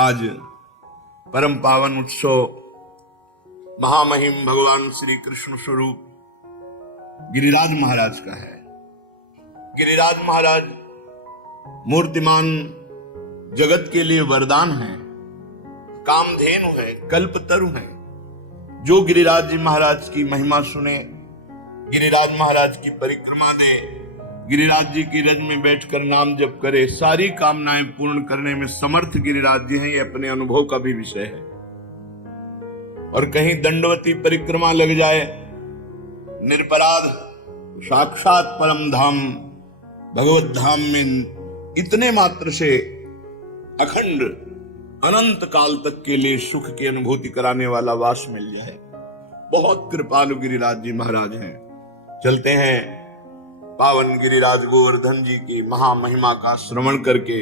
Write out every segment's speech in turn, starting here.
आज परम पावन उत्सव महामहिम भगवान श्री कृष्ण स्वरूप गिरिराज महाराज का है। गिरिराज महाराज मूर्तिमान जगत के लिए वरदान है, कामधेनु है, कल्पतरु है। जो गिरिराज जी महाराज की महिमा सुने, गिरिराज महाराज की परिक्रमा दे, गिरिराज जी की रज में बैठकर नाम जप करे, सारी कामनाएं पूर्ण करने में समर्थ गिरिराज जी हैं। ये अपने अनुभव का भी विषय है। और कहीं दंडवती परिक्रमा लग जाए, निरपराध साक्षात परम धाम भगवत धाम में इतने मात्र से अखंड अनंत काल तक के लिए सुख की अनुभूति कराने वाला वास मिल जाए। बहुत कृपालु गिरिराज जी महाराज हैं। चलते हैं पावन गिरिराज गोवर्धन जी की महामहिमा का श्रवण करके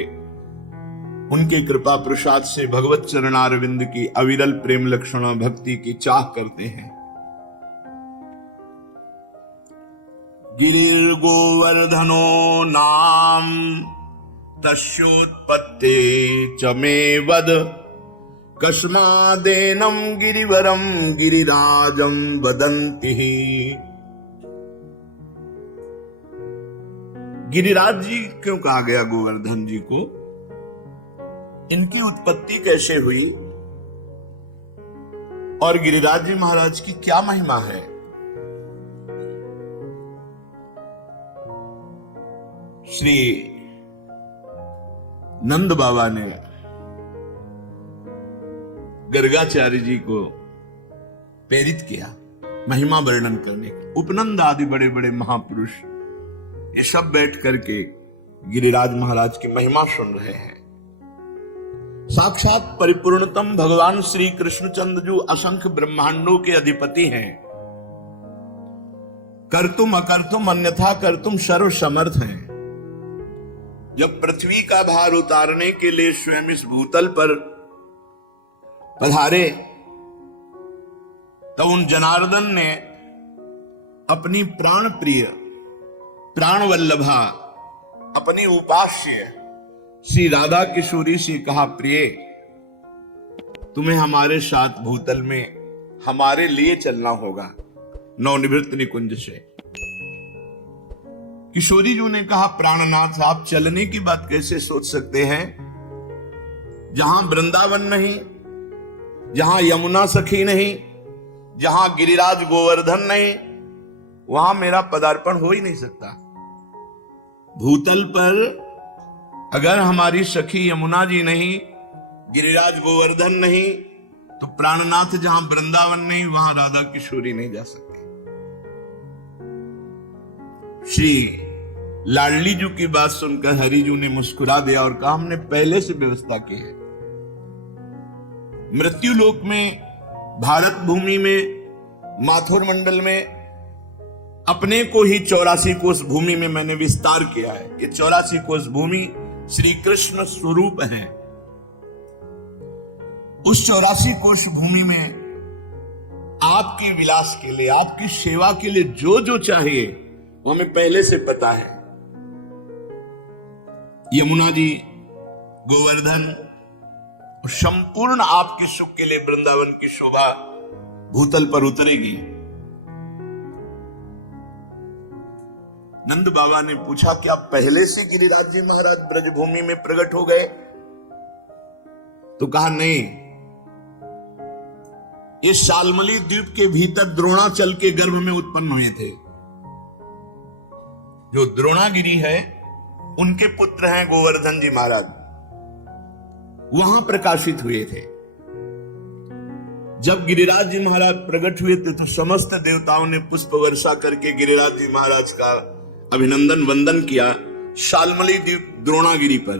उनके कृपा प्रसाद से भगवत चरणारविंद की अविरल प्रेम लक्षणा भक्ति की चाह करते हैं। गिरिर्गोवर्धनो नाम तस्योत्पत्ते च मे वद, कस्मादेनं गिरिवरं गिरिराजं वदन्ति। गिरिराज जी क्यों कहा गया गोवर्धन जी को? इनकी उत्पत्ति कैसे हुई और गिरिराज जी महाराज की क्या महिमा है? श्री नंद बाबा ने गर्गाचार्य जी को प्रेरित किया महिमा वर्णन करने के। उपनंद आदि बड़े बड़े महापुरुष ये सब बैठ करके गिरिराज महाराज की महिमा सुन रहे हैं। साक्षात परिपूर्णतम भगवान श्री कृष्णचंद्र जो असंख्य ब्रह्मांडों के अधिपति हैं, कर्तुम अकर्तुम अन्यथा कर्तुम सर्व समर्थ हैं। जब पृथ्वी का भार उतारने के लिए स्वयं इस भूतल पर पधारे, तो उन जनार्दन ने अपनी प्राण प्रिय प्राण वल्लभा अपनी उपास्य श्री राधा किशोरी से कहा, प्रिय तुम्हें हमारे साथ भूतल में हमारे लिए चलना होगा नवनिवृत्त निकुंज से। किशोरी जी ने कहा, प्राणनाथ आप चलने की बात कैसे सोच सकते हैं? जहां वृंदावन नहीं, जहां यमुना सखी नहीं, जहां गिरिराज गोवर्धन नहीं, वहां मेरा पदार्पण हो ही नहीं सकता। भूतल पर अगर हमारी सखी यमुना जी नहीं, गिरिराज गोवर्धन नहीं, तो प्राणनाथ जहां वृंदावन नहीं, वहां राधा किशोरी नहीं जा सकती। श्री लाडली जी की बात सुनकर हरिजू ने मुस्कुरा दिया और कहा, हमने पहले से व्यवस्था की है। मृत्यु लोक में, भारत भूमि में, माथुर मंडल में अपने को ही 84 कोस भूमि में मैंने विस्तार किया है। ये 84 कोस भूमि श्री कृष्ण स्वरूप है। उस 84 कोस भूमि में आपकी विलास के लिए, आपकी सेवा के लिए जो जो चाहिए वो हमें पहले से पता है। यमुना जी, गोवर्धन और संपूर्ण आपके सुख के लिए वृंदावन की शोभा भूतल पर उतरेगी। नंद बाबा ने पूछा, क्या पहले से गिरिराज जी महाराज ब्रजभूमि में प्रकट हो गए? तो कहा, नहीं, ये शाल्मली द्वीप के भीतर द्रोणाचल के गर्भ में उत्पन्न हुए थे। जो द्रोणागिरी है उनके पुत्र हैं गोवर्धन जी महाराज, वहां प्रकाशित हुए थे। जब गिरिराज जी महाराज प्रकट हुए थे तो समस्त देवताओं ने पुष्प वर्षा करके गिरिराज जी महाराज का अभिनंदन वंदन किया शाल्मली द्वीप द्रोणागिरी पर।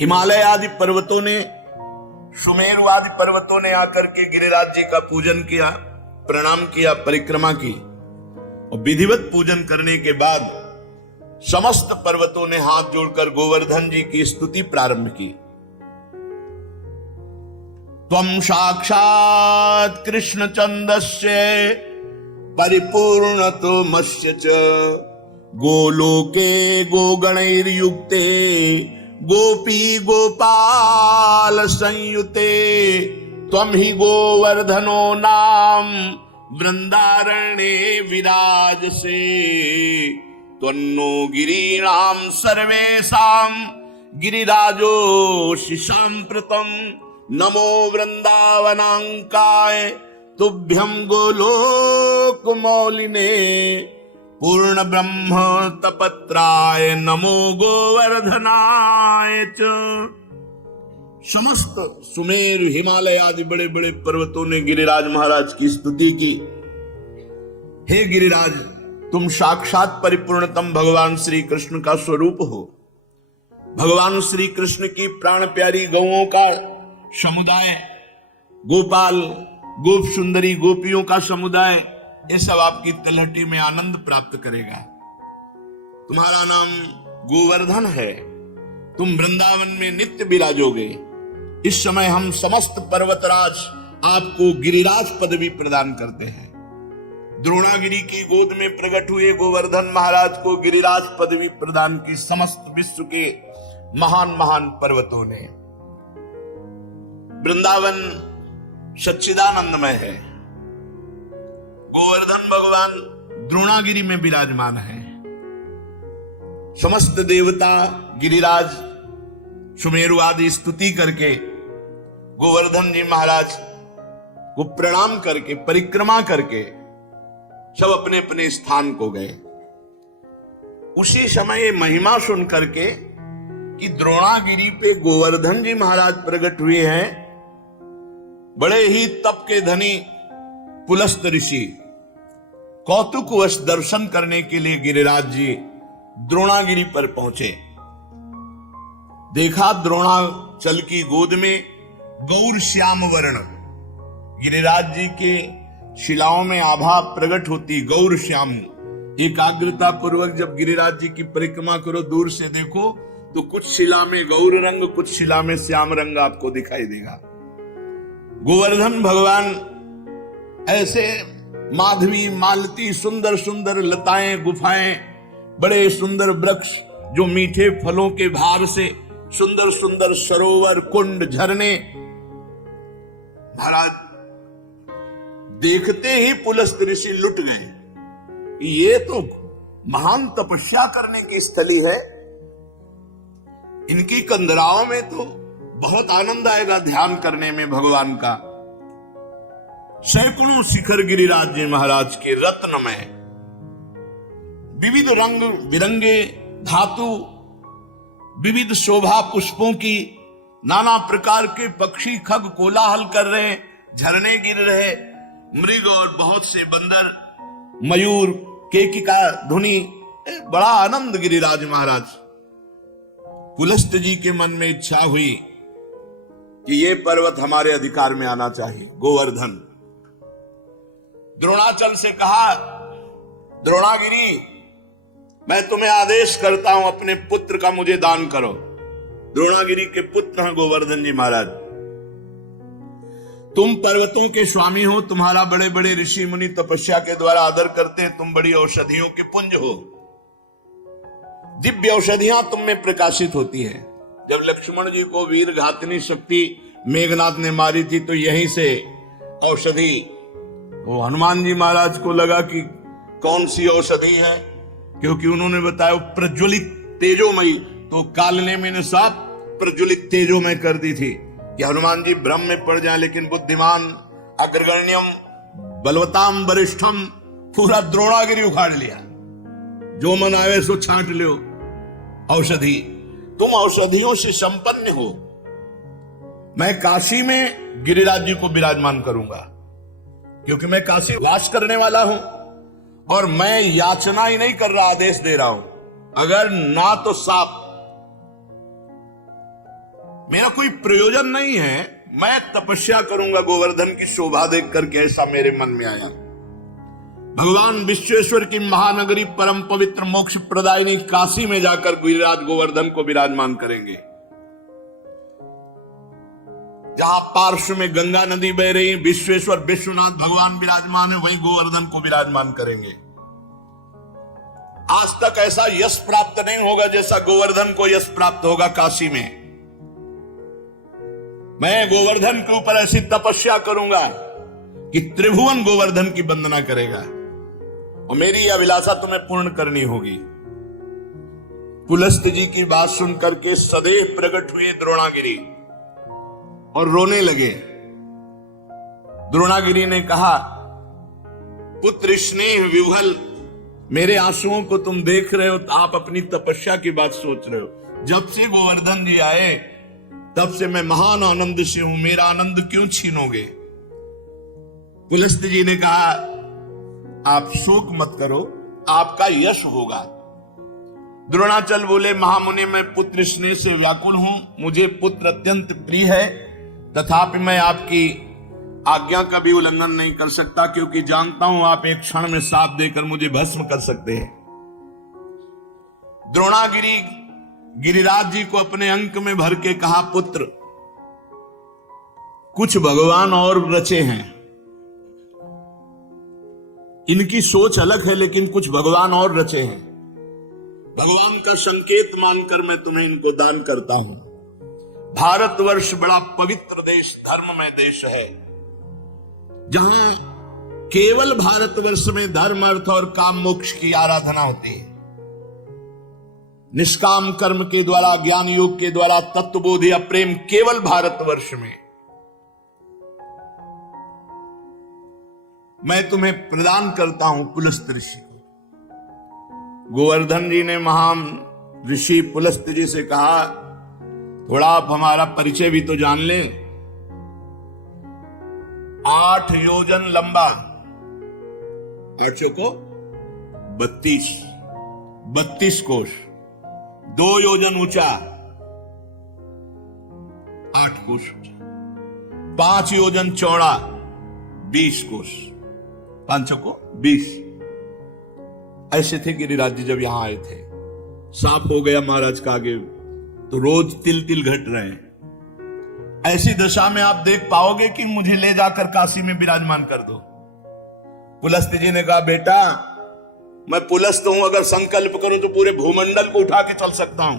हिमालय आदि पर्वतों ने, सुमेरु आदि पर्वतों ने आकर के गिरिराज जी का पूजन किया, प्रणाम किया, परिक्रमा की। और विधिवत पूजन करने के बाद समस्त पर्वतों ने हाथ जोड़कर गोवर्धन जी की स्तुति प्रारंभ की। त्वं साक्षात् कृष्णचंदस्य परिपूर्णतमस्य च गोलोके गोगणैर्युक्ते गोपी गोपाल संयुते त्वं हि गोवर्धनो नाम वृंदारण्ये विराजसे त्वन्नो गिरीणां सर्वेषां गिरिराजोऽसि साम्प्रतं नमो वृंदावनांकाय तुभ्यं गोलोकमौलिने पूर्ण ब्रह्म तपत्राय नमो गोवर्धनाय च। समस्त सुमेरु हिमालय आदि बड़े बड़े पर्वतों ने गिरिराज महाराज की स्तुति की। हे गिरिराज, तुम साक्षात परिपूर्णतम भगवान श्री कृष्ण का स्वरूप हो। भगवान श्री कृष्ण की प्राण प्यारी गौओं का समुदाय, गोपाल गोप सुंदरी गोपियों का समुदाय, ये सब आपकी तलहटी में आनंद प्राप्त करेगा। तुम्हारा नाम गोवर्धन है, तुम वृंदावन में नित्य विराजोगे। इस समय हम समस्त पर्वतराज आपको गिरिराज पदवी प्रदान करते हैं। द्रोणागिरी की गोद में प्रकट हुए गोवर्धन महाराज को गिरिराज पदवी प्रदान की समस्त विश्व के महान महान पर्वतों ने। वृंदावन सच्चिदानंदमय है। गोवर्धन भगवान द्रोणागिरी में विराजमान है। समस्त देवता गिरिराज सुमेरु आदि स्तुति करके गोवर्धन जी महाराज को प्रणाम करके परिक्रमा करके सब अपने अपने स्थान को गए। उसी समय महिमा सुन करके कि द्रोणागिरी पे गोवर्धन जी महाराज प्रकट हुए हैं, बड़े ही तप के धनी पुलस्त ऋषि कौतुकवश दर्शन करने के लिए गिरिराज जी द्रोणागिरी पर पहुंचे। देखा द्रोणाचल की गोद में गौर श्याम वर्ण, गिरिराज जी के शिलाओं में आभा प्रकट होती गौर श्याम। एकाग्रता पूर्वक जब गिरिराज जी की परिक्रमा करो, दूर से देखो तो कुछ शिला में गौर रंग, कुछ शिला में श्याम रंग आपको दिखाई देगा। गोवर्धन भगवान ऐसे माधवी मालती सुंदर सुंदर लताएं, गुफाएं, बड़े सुंदर वृक्ष जो मीठे फलों के भार से सुंदर सुंदर सरोवर, कुंड, झरने, महाराज देखते ही पुलस्त ऋषि लुट गए। ये तो महान तपस्या करने की स्थली है। इनकी कंदराओं में तो बहुत आनंद आएगा ध्यान करने में भगवान का। सैकड़ों शिखर गिरिराज जी महाराज के रत्नमय, विविध रंग बिरंगे धातु, विविध शोभा पुष्पों की, नाना प्रकार के पक्षी खग कोलाहल कर रहे, झरने गिर रहे, मृग और बहुत से बंदर, मयूर, केकिका ध्वनि, बड़ा आनंद गिरिराज महाराज। पुलस्त जी के मन में इच्छा हुई कि ये पर्वत हमारे अधिकार में आना चाहिए। गोवर्धन द्रोणाचल से कहा, द्रोणागिरी, मैं तुम्हें आदेश करता हूं अपने पुत्र का मुझे दान करो। द्रोणागिरी के पुत्र हैं गोवर्धन जी महाराज। तुम पर्वतों के स्वामी हो, तुम्हारा बड़े बड़े ऋषि मुनि तपस्या के द्वारा आदर करते हैं, तुम बड़ी औषधियों के पुंज हो। दिव्य औषधियां तुम में प्रकाशित होती है। जब लक्ष्मण जी को वीर घातनी शक्ति मेघनाथ ने मारी थी तो यहीं से औषधि, वो हनुमान जी महाराज को लगा कि कौन सी औषधि है, क्योंकि उन्होंने बताया प्रज्वलित तेजोमयी, तो कालने में ने साफ प्रज्वलित तेजोमय कर दी थी कि हनुमान जी भ्रम में पड़ जाए। लेकिन बुद्धिमान अग्रगण्यम बलवताम वरिष्ठम पूरा द्रोणागिरी उखाड़ लिया। जो मन आवे सो छांट लो औषधि। तुम औषधियों से संपन्न हो। मैं काशी में गिरिराज जी को विराजमान करूंगा, क्योंकि मैं काशी वास करने वाला हूं और मैं याचना ही नहीं कर रहा, आदेश दे रहा हूं। अगर ना तो साफ, मेरा कोई प्रयोजन नहीं है, मैं तपस्या करूंगा गोवर्धन की शोभा देख करके, ऐसा मेरे मन में आया। भगवान विश्वेश्वर की महानगरी परम पवित्र मोक्ष प्रदायिनी काशी में जाकर गिरिराज गोवर्धन को विराजमान करेंगे। जहां पार्श्व में गंगा नदी बह रही, विश्वेश्वर विश्वनाथ भगवान विराजमान है, वहीं गोवर्धन को विराजमान करेंगे। आज तक ऐसा यश प्राप्त नहीं होगा जैसा गोवर्धन को यश प्राप्त होगा काशी में। मैं गोवर्धन के ऊपर ऐसी तपस्या करूंगा कि त्रिभुवन गोवर्धन की वंदना करेगा, और मेरी अभिलाषा तुम्हें पूर्ण करनी होगी। पुलस्त जी की बात सुनकर के सदैव प्रकट हुए द्रोणागिरि और रोने लगे। द्रोणागिरि ने कहा, पुत्र स्नेह विह्वल, मेरे आंसुओं को तुम देख रहे हो तो आप अपनी तपस्या की बात सोच रहे हो। जब से गोवर्धन जी आए तब से मैं महान आनंद से हूं, मेरा आनंद क्यों छीनोगे? पुलस्त जी ने कहा, आप शोक मत करो, आपका यश होगा। द्रोणाचल बोले, महामुनि मैं पुत्र स्नेह से व्याकुल हूं, मुझे पुत्र अत्यंत प्रिय है, तथापि मैं आपकी आज्ञा का भी उल्लंघन नहीं कर सकता, क्योंकि जानता हूं आप एक क्षण में साथ देकर मुझे भस्म कर सकते हैं। द्रोणागिरि गिरिराज जी को अपने अंक में भर के कहा, पुत्र कुछ भगवान और रचे हैं, इनकी सोच अलग है लेकिन कुछ भगवान और रचे हैं। भगवान का संकेत मानकर मैं तुम्हें इनको दान करता हूं। भारतवर्ष बड़ा पवित्र देश, धर्ममय देश है, जहां केवल भारतवर्ष में धर्म, अर्थ और काम मोक्ष की आराधना होती है। निष्काम कर्म के द्वारा, ज्ञान योग के द्वारा तत्वबोध या प्रेम केवल भारतवर्ष में। मैं तुम्हें प्रदान करता हूं पुलस्त ऋषि को। गोवर्धन जी ने महान ऋषि पुलस्त जी से कहा, थोड़ा आप हमारा परिचय भी तो जान लें। 8 योजन लंबा, 8 को 32 कोश, 2 योजन ऊंचा, 8 कोश, 5 योजन चौड़ा, 20 कोश, 5 को 20। ऐसे थे गिरिराज जी जब यहां आए थे। साफ हो गया महाराज का आगे तो रोज तिल तिल घट रहे हैं। ऐसी दशा में आप देख पाओगे कि मुझे ले जाकर काशी में विराजमान कर दो। पुलस्त जी ने कहा, बेटा मैं पुलस्त हूं, अगर संकल्प करूं तो पूरे भूमंडल को उठा के चल सकता हूं।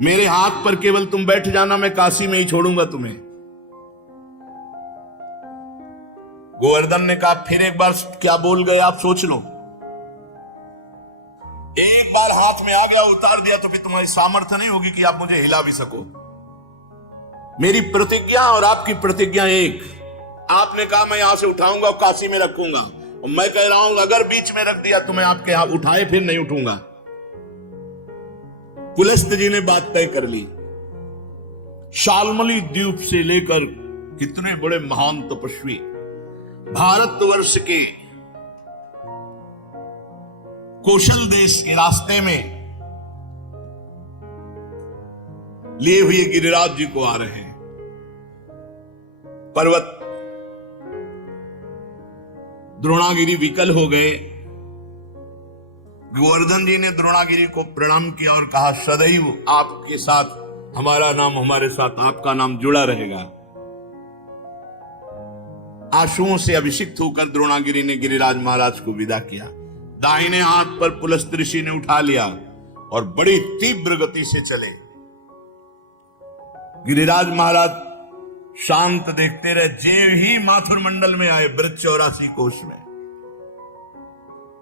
मेरे हाथ पर केवल तुम बैठ जाना, मैं काशी में ही छोड़ूंगा तुम्हें। गोवर्धन ने कहा, फिर एक बार क्या बोल गए आप, सोच लो। एक बार हाथ में आ गया, उतार दिया तो फिर तुम्हारी सामर्थ्य नहीं होगी कि आप मुझे हिला भी सको। मेरी प्रतिज्ञा और आपकी प्रतिज्ञा एक। आपने कहा मैं यहां से उठाऊंगा और काशी में रखूंगा, और मैं कह रहा हूं अगर बीच में रख दिया तो मैं आपके यहां उठाए फिर नहीं उठूंगा। पुलस्त जी ने बात तय कर ली। शाल्मली द्वीप से लेकर कितने बड़े महान तपस्वी भारतवर्ष के कौशल देश के रास्ते में लिए हुए गिरिराज जी को आ रहे हैं। पर्वत द्रोणागिरि विकल हो गए। गोवर्धन जी ने द्रोणागिरि को प्रणाम किया और कहा, सदैव आपके साथ हमारा नाम, हमारे साथ आपका नाम जुड़ा रहेगा। आंसुओं से अभिषिक्त होकर द्रोणागिरि ने गिरिराज महाराज को विदा किया। दाहिने हाथ पर पुलस्त ऋषि ने उठा लिया और बड़ी तीव्र गति से चले। गिरिराज महाराज शांत देखते रहे। जेव ही माथुर मंडल में आए, ब्रज 84 कोश में,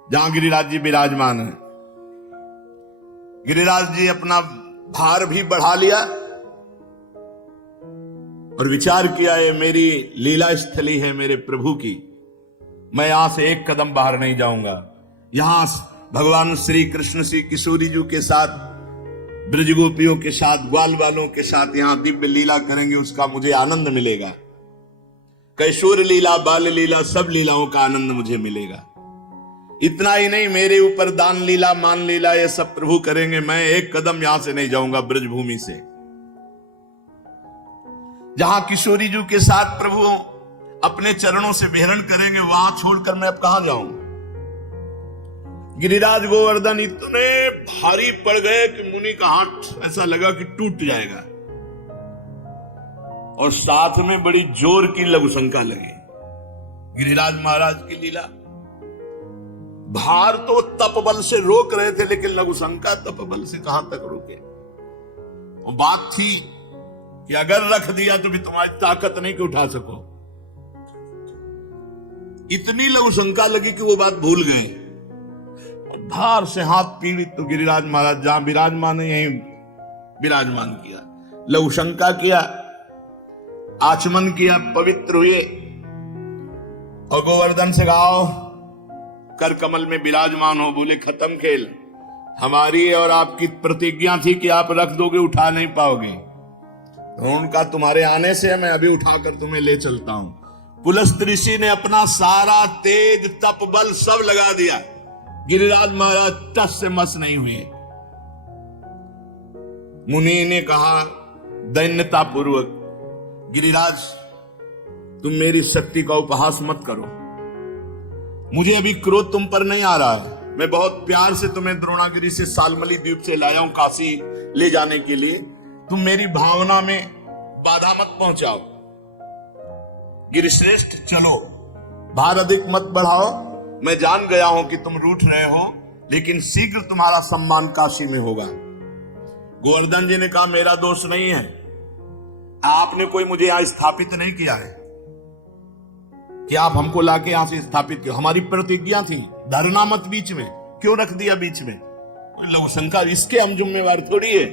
जहां गिरिराज जी विराजमान है। गिरिराज जी अपना भार भी बढ़ा लिया और विचार किया, ये मेरी लीला स्थली है मेरे प्रभु की, मैं यहां से एक कदम बाहर नहीं जाऊंगा। यहां भगवान श्री कृष्ण श्री किशोरी जी के साथ, ब्रज गोपियों के साथ, ग्वाल वालों के साथ यहां दिव्य लीला करेंगे, उसका मुझे आनंद मिलेगा। कैशोर लीला, बाल लीला, सब लीलाओं का आनंद मुझे मिलेगा। इतना ही नहीं, मेरे ऊपर दान लीला, मान लीला, ये सब प्रभु करेंगे। मैं एक कदम यहां से नहीं जाऊंगा ब्रज भूमि से। जहां किशोरी जी के साथ प्रभु अपने चरणों से विहरण करेंगे, वहां छोड़कर मैं अब कहां जाऊं। गिरिराज गोवर्धन इतने भारी पड़ गए कि मुनि का हाथ ऐसा लगा कि टूट जाएगा, और साथ में बड़ी जोर की लघु शंका लगी। गिरिराज महाराज की लीला, भार तो तप बल से रोक रहे थे, लेकिन लघु शंका तप बल से कहां तक रोके। और बात थी कि अगर रख दिया तो भी तुम्हारी ताकत नहीं कि उठा सको। इतनी लघु शंका लगी कि वो बात भूल गए। भार से हाथ पीड़ित तो गिरिराज महाराज जहां विराजमान है यहीं विराजमान किया, लघु शंका किया, आचमन किया, पवित्र हुए और गोवर्धन से गाओ कर कमल में विराजमान हो। बोले खत्म खेल, हमारी और आपकी प्रतिज्ञा थी कि आप रख दोगे, उठा नहीं पाओगे। तो उनका तुम्हारे आने से मैं अभी उठाकर तुम्हें ले चलता हूं। पुलस्त ऋषि ने अपना सारा तेज तप बल सब लगा दिया, गिरिराज महाराज टस से मस नहीं हुए। मुनि ने कहा दैन्यता पूर्वक, गिरिराज तुम मेरी शक्ति का उपहास मत करो, मुझे अभी क्रोध तुम पर नहीं आ रहा है। मैं बहुत प्यार से तुम्हें द्रोणागिरी से सालमली द्वीप से लाया हूं काशी ले जाने के लिए। तुम मेरी भावना में बाधा मत पहुंचाओ। गिरिश्रेष्ठ चलो, भार अधिक मत बढ़ाओ। मैं जान गया हूं कि तुम रूठ रहे हो, लेकिन शीघ्र तुम्हारा सम्मान काशी में होगा। गोवर्धन जी ने कहा मेरा दोष नहीं है, आपने कोई मुझे यहां स्थापित नहीं किया है कि आप हमको लाके यहां से स्थापित किया। हमारी प्रतिज्ञा थी, धरना मत बीच में, क्यों रख दिया बीच में? लघु शंका, इसके हम जिम्मेवार थोड़ी है।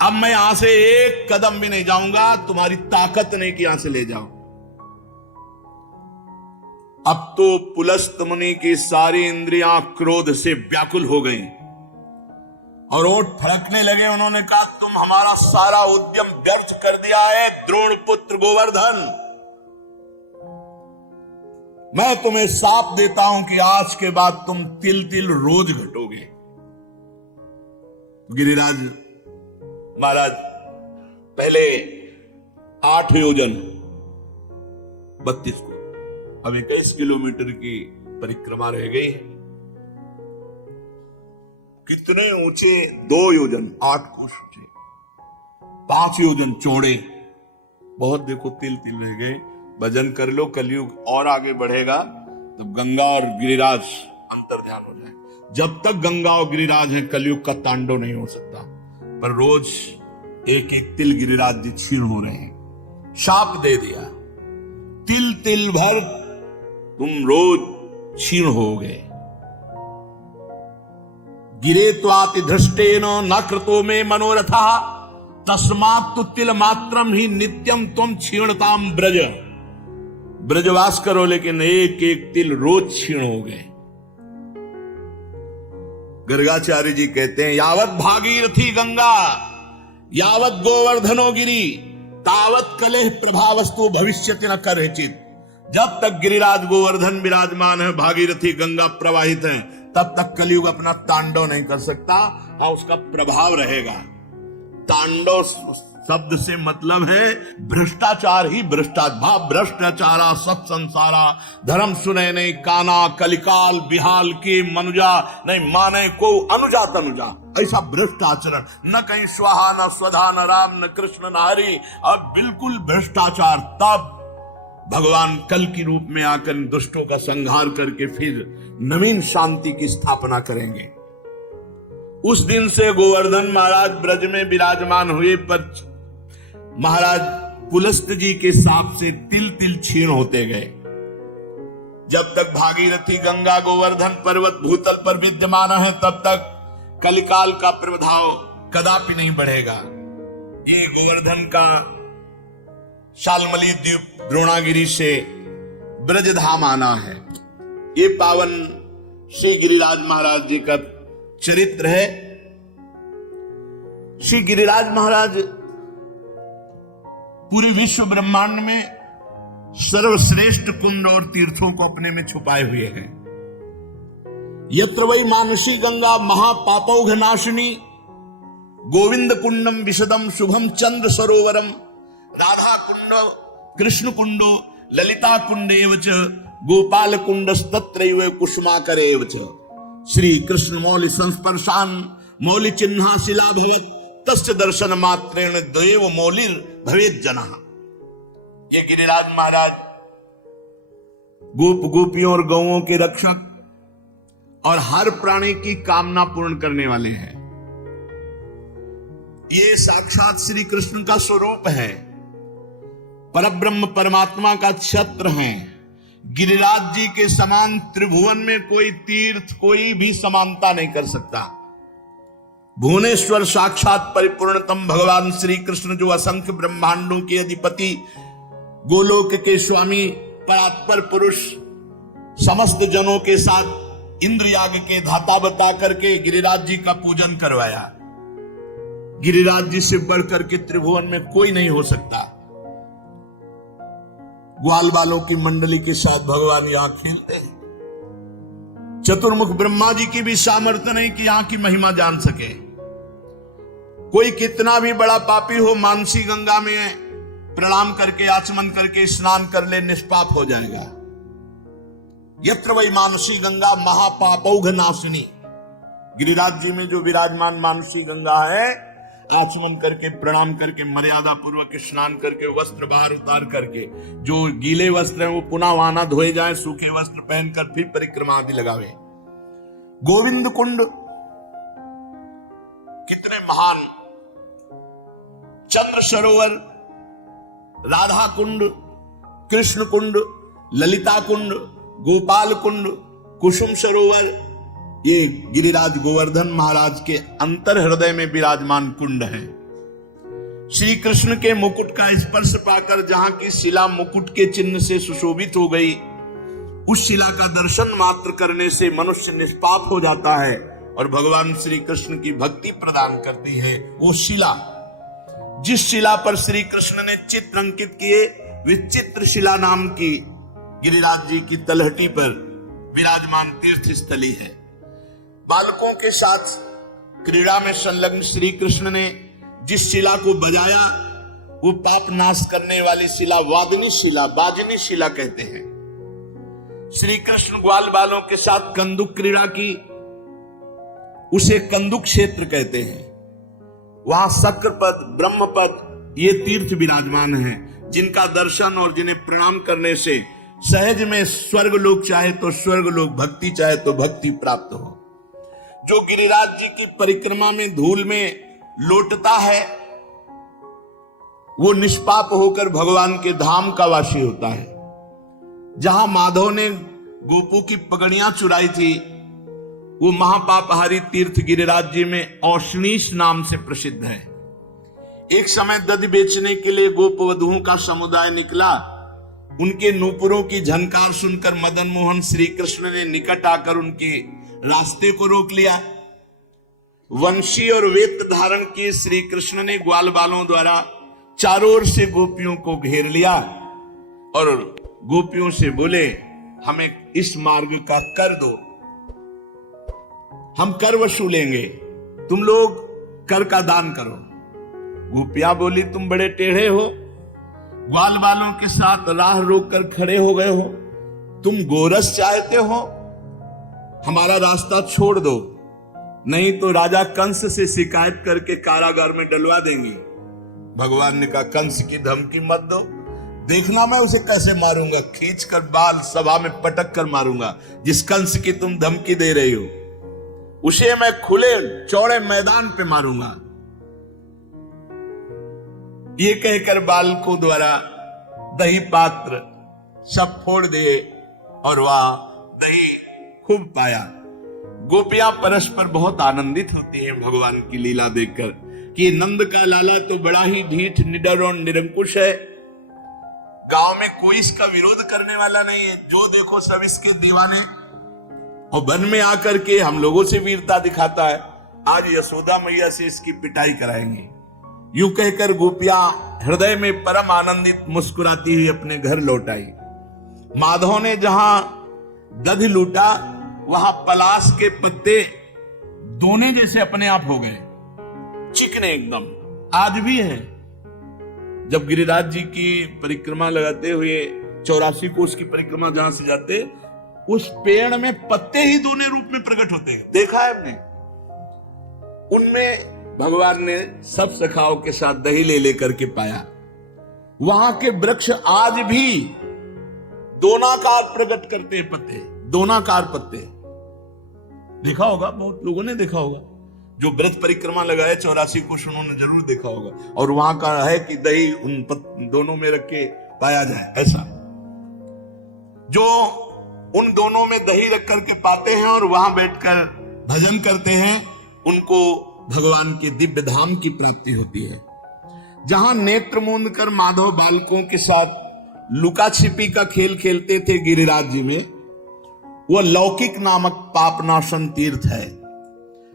अब मैं यहां से एक कदम भी नहीं जाऊंगा, तुम्हारी ताकत नहीं कि यहां से ले जाओ। अब तो पुलस्त मुनि की सारी इंद्रियां क्रोध से व्याकुल हो गईं और ओठ फड़कने लगे। उन्होंने कहा तुम हमारा सारा उद्यम व्यर्थ कर दिया है द्रोण पुत्र गोवर्धन। मैं तुम्हें साप देता हूं कि आज के बाद तुम तिल तिल रोज घटोगे। गिरिराज महाराज पहले 8 योजन 32 को, अब 21 किलोमीटर की परिक्रमा रह गई है। कितने ऊंचे? 2 योजन 8 कोस ऊंचे, 5 योजन चौड़े, बहुत देखो तिल तिल रह गए। भजन कर लो, कलयुग और आगे बढ़ेगा तब गंगा और गिरिराज अंतर ध्यान हो जाए। जब तक गंगा और गिरिराज है कलयुग का तांडव नहीं हो सकता। पर रोज एक एक तिल गिरिराज जी क्षीण हो रहे हैं। शाप दे दिया, तिल तिल भर तुम रोज क्षीण हो गए। गिरे त्वाति धृष्टेन न कृतो में मनोरथा तस्मात् तु तिल मात्रम ही नित्यम तुम क्षीणताम ब्रज। ब्रजवास करो, लेकिन एक एक तिल रोज क्षीण हो गए। गर्गाचार्य जी कहते हैं यावत भागीरथी गंगा यावत गोवर्धनो गिरी तावत कलेह प्रभावस्तु भविष्यति न करचित। जब तक गिरिराज गोवर्धन विराजमान है, भागीरथी गंगा प्रवाहित है, तब तक कलयुग अपना तांडव नहीं कर सकता और उसका प्रभाव रहेगा। तांडव शब्द से मतलब है भ्रष्टाचार ही भ्रष्टाचार। भ्रष्टाचारा सत संसारा धर्म सुने नहीं काना कलिकाल बिहाल की मनुजा नहीं माने को अनुजा तनुजा। ऐसा भ्रष्ट आचरण, न कहीं स्वाहा न स्वधा न राम न कृष्ण न हरि, अब बिल्कुल भ्रष्टाचार। तब भगवान कल की रूप में आकर दुष्टों का संहार करके फिर नवीन शांति की स्थापना करेंगे। उस दिन से गोवर्धन महाराज ब्रज में विराजमान हुए, पर महाराज पुलस्त जी के साप से तिल तिल क्षीण होते गए। जब तक भागीरथी गंगा गोवर्धन पर्वत भूतल पर विद्यमान है, तब तक कलिकाल का प्रभाव कदापि नहीं बढ़ेगा। ये गोवर्धन का शालमली द्वीप द्रोणागिरी से ब्रजधाम आना है। ये पावन श्री गिरिराज महाराज जी का चरित्र है। श्री गिरिराज महाराज पूरे विश्व ब्रह्मांड में सर्वश्रेष्ठ कुंड और तीर्थों को अपने में छुपाए हुए हैं। यत्र वै मानसी गंगा महापापौघ नाशिनी गोविंद कुंडम विशदम शुभम चंद्र सरोवरम राधा कुंड कृष्ण कुंडो ललिता कुंडेव च गोपाल कुंडस्तत्रैव कुसुमाकरेव च श्री कृष्ण मौलि संस्पर्शान मौलि चिन्हा शिला भवत तस्य दर्शन मात्रेण देव मौलिर भवेत जनः। ये गिरिराज महाराज गोप गोपियों और गौओं के रक्षक, और हर प्राणी की कामना पूर्ण करने वाले हैं। ये साक्षात श्री कृष्ण का स्वरूप है, परब्रह्म परमात्मा का छत्र है। गिरिराज जी के समान त्रिभुवन में कोई तीर्थ, कोई भी समानता नहीं कर सकता। भुवनेश्वर साक्षात परिपूर्णतम भगवान श्री कृष्ण, जो असंख्य ब्रह्मांडों के अधिपति, गोलोक के स्वामी, परात्पर पुरुष, समस्त जनों के साथ इंद्रयाग के धाता बता करके गिरिराज जी का पूजन करवाया। गिरिराज जी से बढ़कर के त्रिभुवन में कोई नहीं हो सकता। ग्वाल बालों की मंडली के साथ भगवान यहां खेलते हैं। चतुर्मुख ब्रह्मा जी की भी सामर्थ्य नहीं कि यहां की महिमा जान सके। कोई कितना भी बड़ा पापी हो, मानसी गंगा में प्रणाम करके, आचमन करके स्नान कर ले, निष्पाप हो जाएगा। यत्र वही मानसी गंगा महापापौघ नाशिनी। गिरिराज जी में जो विराजमान मानसी गंगा है, आचमन करके, प्रणाम करके, मर्यादा पूर्वक स्नान करके, वस्त्र बाहर उतार करके, जो गीले वस्त्र हैं वो पुनः वहां धोए जाए, सूखे वस्त्र पहनकर फिर परिक्रमा आदि लगावे। गोविंद कुंड कितने महान, चंद्र सरोवर, राधा कुंड, कृष्ण कुंड, ललिता कुंड, गोपाल कुंड, कुसुम सरोवर, ये गिरिराज गोवर्धन महाराज के अंतर हृदय में विराजमान कुंड है। श्री कृष्ण के मुकुट का स्पर्श पाकर जहां की शिला मुकुट के चिन्ह से सुशोभित हो गई, उस शिला का दर्शन मात्र करने से मनुष्य निष्पाप हो जाता है और भगवान श्री कृष्ण की भक्ति प्रदान करती है। वो शिला, जिस शिला पर श्री कृष्ण ने चित्र अंकित किए, विचित्र शिला नाम की गिरिराज जी की तलहटी पर विराजमान तीर्थ स्थली है। बालकों के साथ क्रीड़ा में संलग्न श्री कृष्ण ने जिस शिला को बजाया, वो पाप नाश करने वाली शिला वादनी शिला, बाजनी शिला कहते हैं। श्री कृष्ण ग्वाल बालों के साथ कंदुक क्रीड़ा की, उसे कंदुक क्षेत्र कहते हैं। वहां शक्रपद, ब्रह्मपद, ये तीर्थ विराजमान हैं, जिनका दर्शन और जिन्हें प्रणाम करने से सहज में स्वर्ग लोक चाहे तो स्वर्ग लोक, भक्ति चाहे तो भक्ति प्राप्त हो। जो गिरिराज जी की परिक्रमा में धूल में लौटता है, वो निष्पाप होकर भगवान के धाम का वासी होता है। जहां माधव ने गोपों की पगड़ियां चुराई थी, वो महापापहारी तीर्थ गिरिराज जी में औशनीश नाम से प्रसिद्ध है। एक समय दधि बेचने के लिए गोप वधुओं का समुदाय निकला। उनके नूपुरों की झनकार सुनकर मदन मोहन श्री कृष्ण ने निकट आकर उनके रास्ते को रोक लिया। वंशी और वेत्र धारण किए श्री कृष्ण ने ग्वाल बालों द्वारा चारों ओर से गोपियों को घेर लिया और गोपियों से बोले, हमें इस मार्ग का कर दो, हम कर वसूलेंगे, तुम लोग कर का दान करो। गोपियां बोली, तुम बड़े टेढ़े हो, ग्वाल बालों के साथ राह रोककर खड़े हो गए हो, तुम गोरस चाहते हो, हमारा रास्ता छोड़ दो, नहीं तो राजा कंस से शिकायत करके कारागार में डलवा देंगी। भगवान ने कहा, कंस की धमकी मत दो, देखना मैं उसे कैसे मारूंगा, खींच कर बाल सभा में पटक कर मारूंगा। जिस कंस की तुम धमकी दे रही हो, उसे मैं खुले चौड़े मैदान पे मारूंगा। ये कहकर बालकों द्वारा दही पात्र सब फोड़ दिए और वह दही खूब पाया। गोपियां परस्पर बहुत आनंदित होती हैं भगवान की लीला देखकर कि नंद का लाला तो बड़ा ही ढीठ, निडर और निरंकुश है। गांव में कोई इसका विरोध करने वाला नहीं है, जो देखो सब इसके दीवाने। और वन में आकर के हम लोगों से वीरता दिखाता है, आज यशोदा मैया से इसकी पिटाई कराएंगे। यूं कहकर गोपियां हृदय में परम आनंदित मुस्कुराती हुई अपने घर लौट आई। माधव ने जहां दधि लूटा, वहां पलाश के पत्ते दोने जैसे अपने आप हो गए, चिकने एकदम। आज भी है, जब गिरिराज जी की परिक्रमा लगाते हुए 84 कोस की परिक्रमा जहां से जाते, उस पेड़ में पत्ते ही दोने रूप में प्रकट होते हैं, देखा है हमने। उनमें भगवान ने सब सखाओं के साथ दही ले लेकर के पाया। वहां के वृक्ष आज भी दोनाकार प्रकट करते हैं पत्ते, दोनाकार पत्ते। देखा होगा, बहुत लोगों ने देखा होगा। जो व्रत परिक्रमा लगाए 84 कोष उन्होंने जरूर देखा होगा। और वहां का है कि दही उन दोनों में रख के पाया जाए, ऐसा जो उन दोनों में दही रख करके पाते हैं और वहां बैठकर भजन करते हैं, उनको भगवान के दिव्य धाम की प्राप्ति होती है। जहां नेत्र मूंद कर माधव बालकों के साथ लुका छिपी का खेल खेलते थे गिरिराज जी में, वह लौकिक नामक पापनाशन तीर्थ है।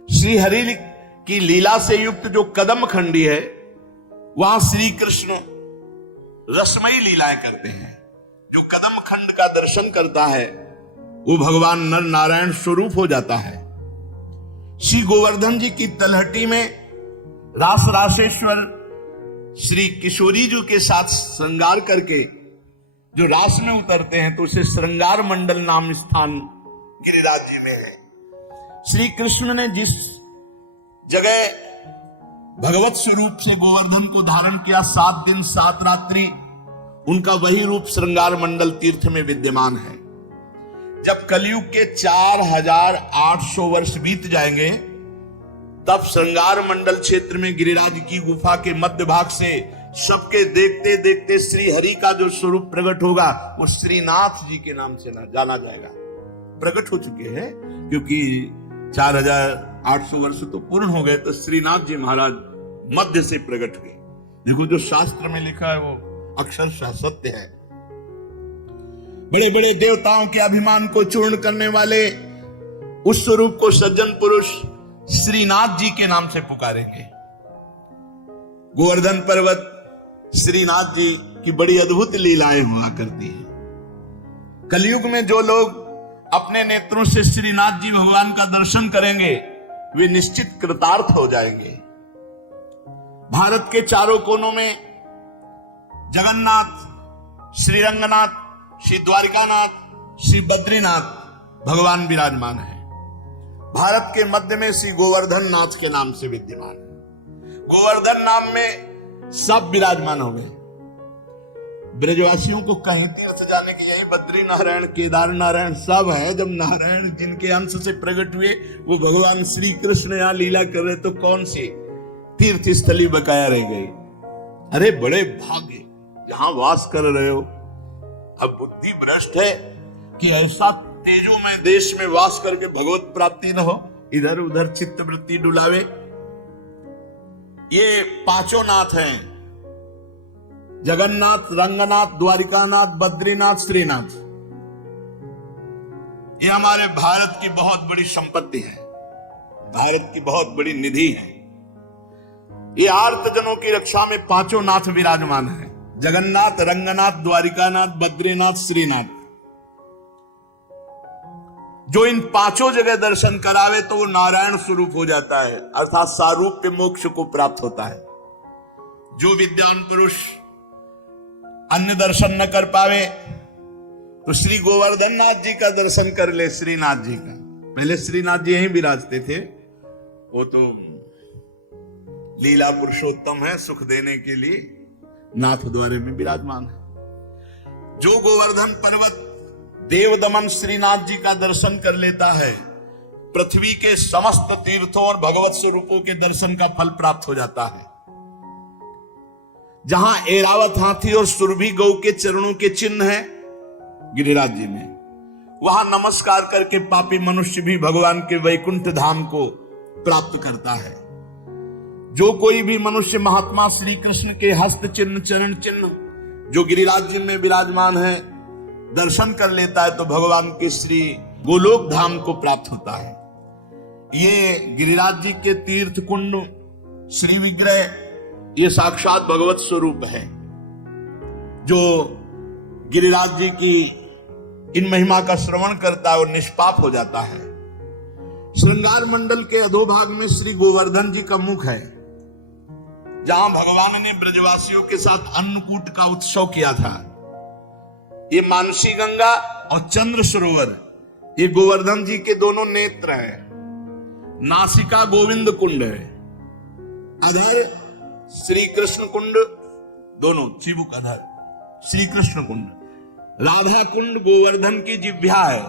श्री हरि की लीला से युक्त जो कदम खंडी है, वहां श्री कृष्ण रसमयी लीलाएं करते हैं। जो कदम खंड का दर्शन करता है वो भगवान नर नारायण स्वरूप हो जाता है। श्री गोवर्धन जी की तलहटी में रास रासेश्वर श्री किशोरी जी के साथ श्रृंगार करके जो रास में उतरते हैं, तो उसे श्रृंगार मंडल नाम स्थान गिरिराज जी में है। श्री कृष्ण ने जिस जगह भगवत स्वरूप से गोवर्धन को धारण किया, 7 दिन 7 रात्रि, उनका वही रूप श्रृंगार मंडल तीर्थ में विद्यमान है। जब कलयुग के 4800 वर्ष बीत जाएंगे, तब श्रृंगार मंडल क्षेत्र में गिरिराज की गुफा के मध्य भाग से सबके देखते देखते श्री हरि का जो स्वरूप प्रकट होगा, वो श्रीनाथ जी के नाम से जाना जाएगा। प्रकट हो चुके हैं, क्योंकि 4800 वर्ष तो पूर्ण हो गए, तो श्रीनाथ जी महाराज मध्य से प्रकट हुए। देखो, जो शास्त्र में लिखा है वो अक्षरशः सत्य है। बड़े बड़े देवताओं के अभिमान को चूर्ण करने वाले उस स्वरूप को सज्जन पुरुष श्रीनाथ जी के नाम से पुकारेंगे। गोवर्धन पर्वत श्रीनाथ जी की बड़ी अद्भुत लीलाएं हुआ करती हैं। कलयुग में जो लोग अपने नेत्रों से श्रीनाथ जी भगवान का दर्शन करेंगे, वे निश्चित कृतार्थ हो जाएंगे। भारत के चारों कोनों में जगन्नाथ, श्री रंगनाथ, श्री द्वारिकानाथ, श्री बद्रीनाथ भगवान विराजमान है। भारत के मध्य में श्री गोवर्धन नाथ के नाम से विद्यमान है। गोवर्धन नाम में सब विराजमान हो गए। ब्रजवासियों को कहीं तीर्थ जाने की यही बद्री नारायण, केदार नारायण सब है। जब नारायण जिनके अंश से प्रकट हुए वो भगवान श्री कृष्ण यहाँ लीला कर रहे, तो कौन सी तीर्थ स्थली बकाया रह गई। अरे बड़े भाग्य जहां वास कर रहे हो। अब बुद्धि भ्रष्ट है कि ऐसा तेजोमय देश में वास करके भगवत प्राप्ति न हो, इधर उधर चित्त वृत्ति डुलावे। ये पांचों नाथ हैं, जगन्नाथ, रंगनाथ, द्वारिकानाथ, बद्रीनाथ, श्रीनाथ। ये हमारे भारत की बहुत बड़ी संपत्ति है, भारत की बहुत बड़ी निधि है। ये आर्त जनों की रक्षा में पांचों नाथ विराजमान है। जगन्नाथ, रंगनाथ, द्वारिकानाथ, बद्रीनाथ, श्रीनाथ। जो इन पांचों जगह दर्शन करावे तो वो नारायण स्वरूप हो जाता है, अर्थात सारूप्य मोक्ष को प्राप्त होता है। जो विद्वान पुरुष अन्य दर्शन न कर पावे तो श्री गोवर्धन नाथ जी का दर्शन कर ले, श्रीनाथ जी का। पहले श्रीनाथ जी यहीं विराजते थे, वो तो लीला पुरुषोत्तम है, सुख देने के लिए नाथ द्वारे में विराजमान है। जो गोवर्धन पर्वत देव दमन श्रीनाथ जी का दर्शन कर लेता है, पृथ्वी के समस्त तीर्थों और भगवत स्वरूपों के दर्शन का फल प्राप्त हो जाता है। जहां ऐरावत हाथी और सुरभि गौ के चरणों के चिन्ह हैं गिरिराज जी में, वहां नमस्कार करके पापी मनुष्य भी भगवान के वैकुंठ धाम को प्राप्त करता है। जो कोई भी मनुष्य महात्मा श्री कृष्ण के हस्त चिन्ह, चरण चिन्ह जो गिरिराज जी में विराजमान है दर्शन कर लेता है, तो भगवान के श्री गोलोक धाम को प्राप्त होता है। ये गिरिराज जी के तीर्थ कुंड, श्री विग्रह, ये साक्षात भगवत स्वरूप है। जो गिरिराज जी की इन महिमा का श्रवण करता है और निष्पाप हो जाता है। श्रृंगार मंडल के अधोभाग में श्री गोवर्धन जी का मुख है, जहां भगवान ने ब्रजवासियों के साथ अन्नकूट का उत्सव किया था। ये मानसी गंगा और चंद्र सरोवर, ये गोवर्धन जी के दोनों नेत्र हैं। नासिका गोविंद कुंड है, अधर श्री कृष्ण कुंड, दोनों चिबुक अधर श्री कृष्ण कुंड। राधा कुंड गोवर्धन की जिह्वा है,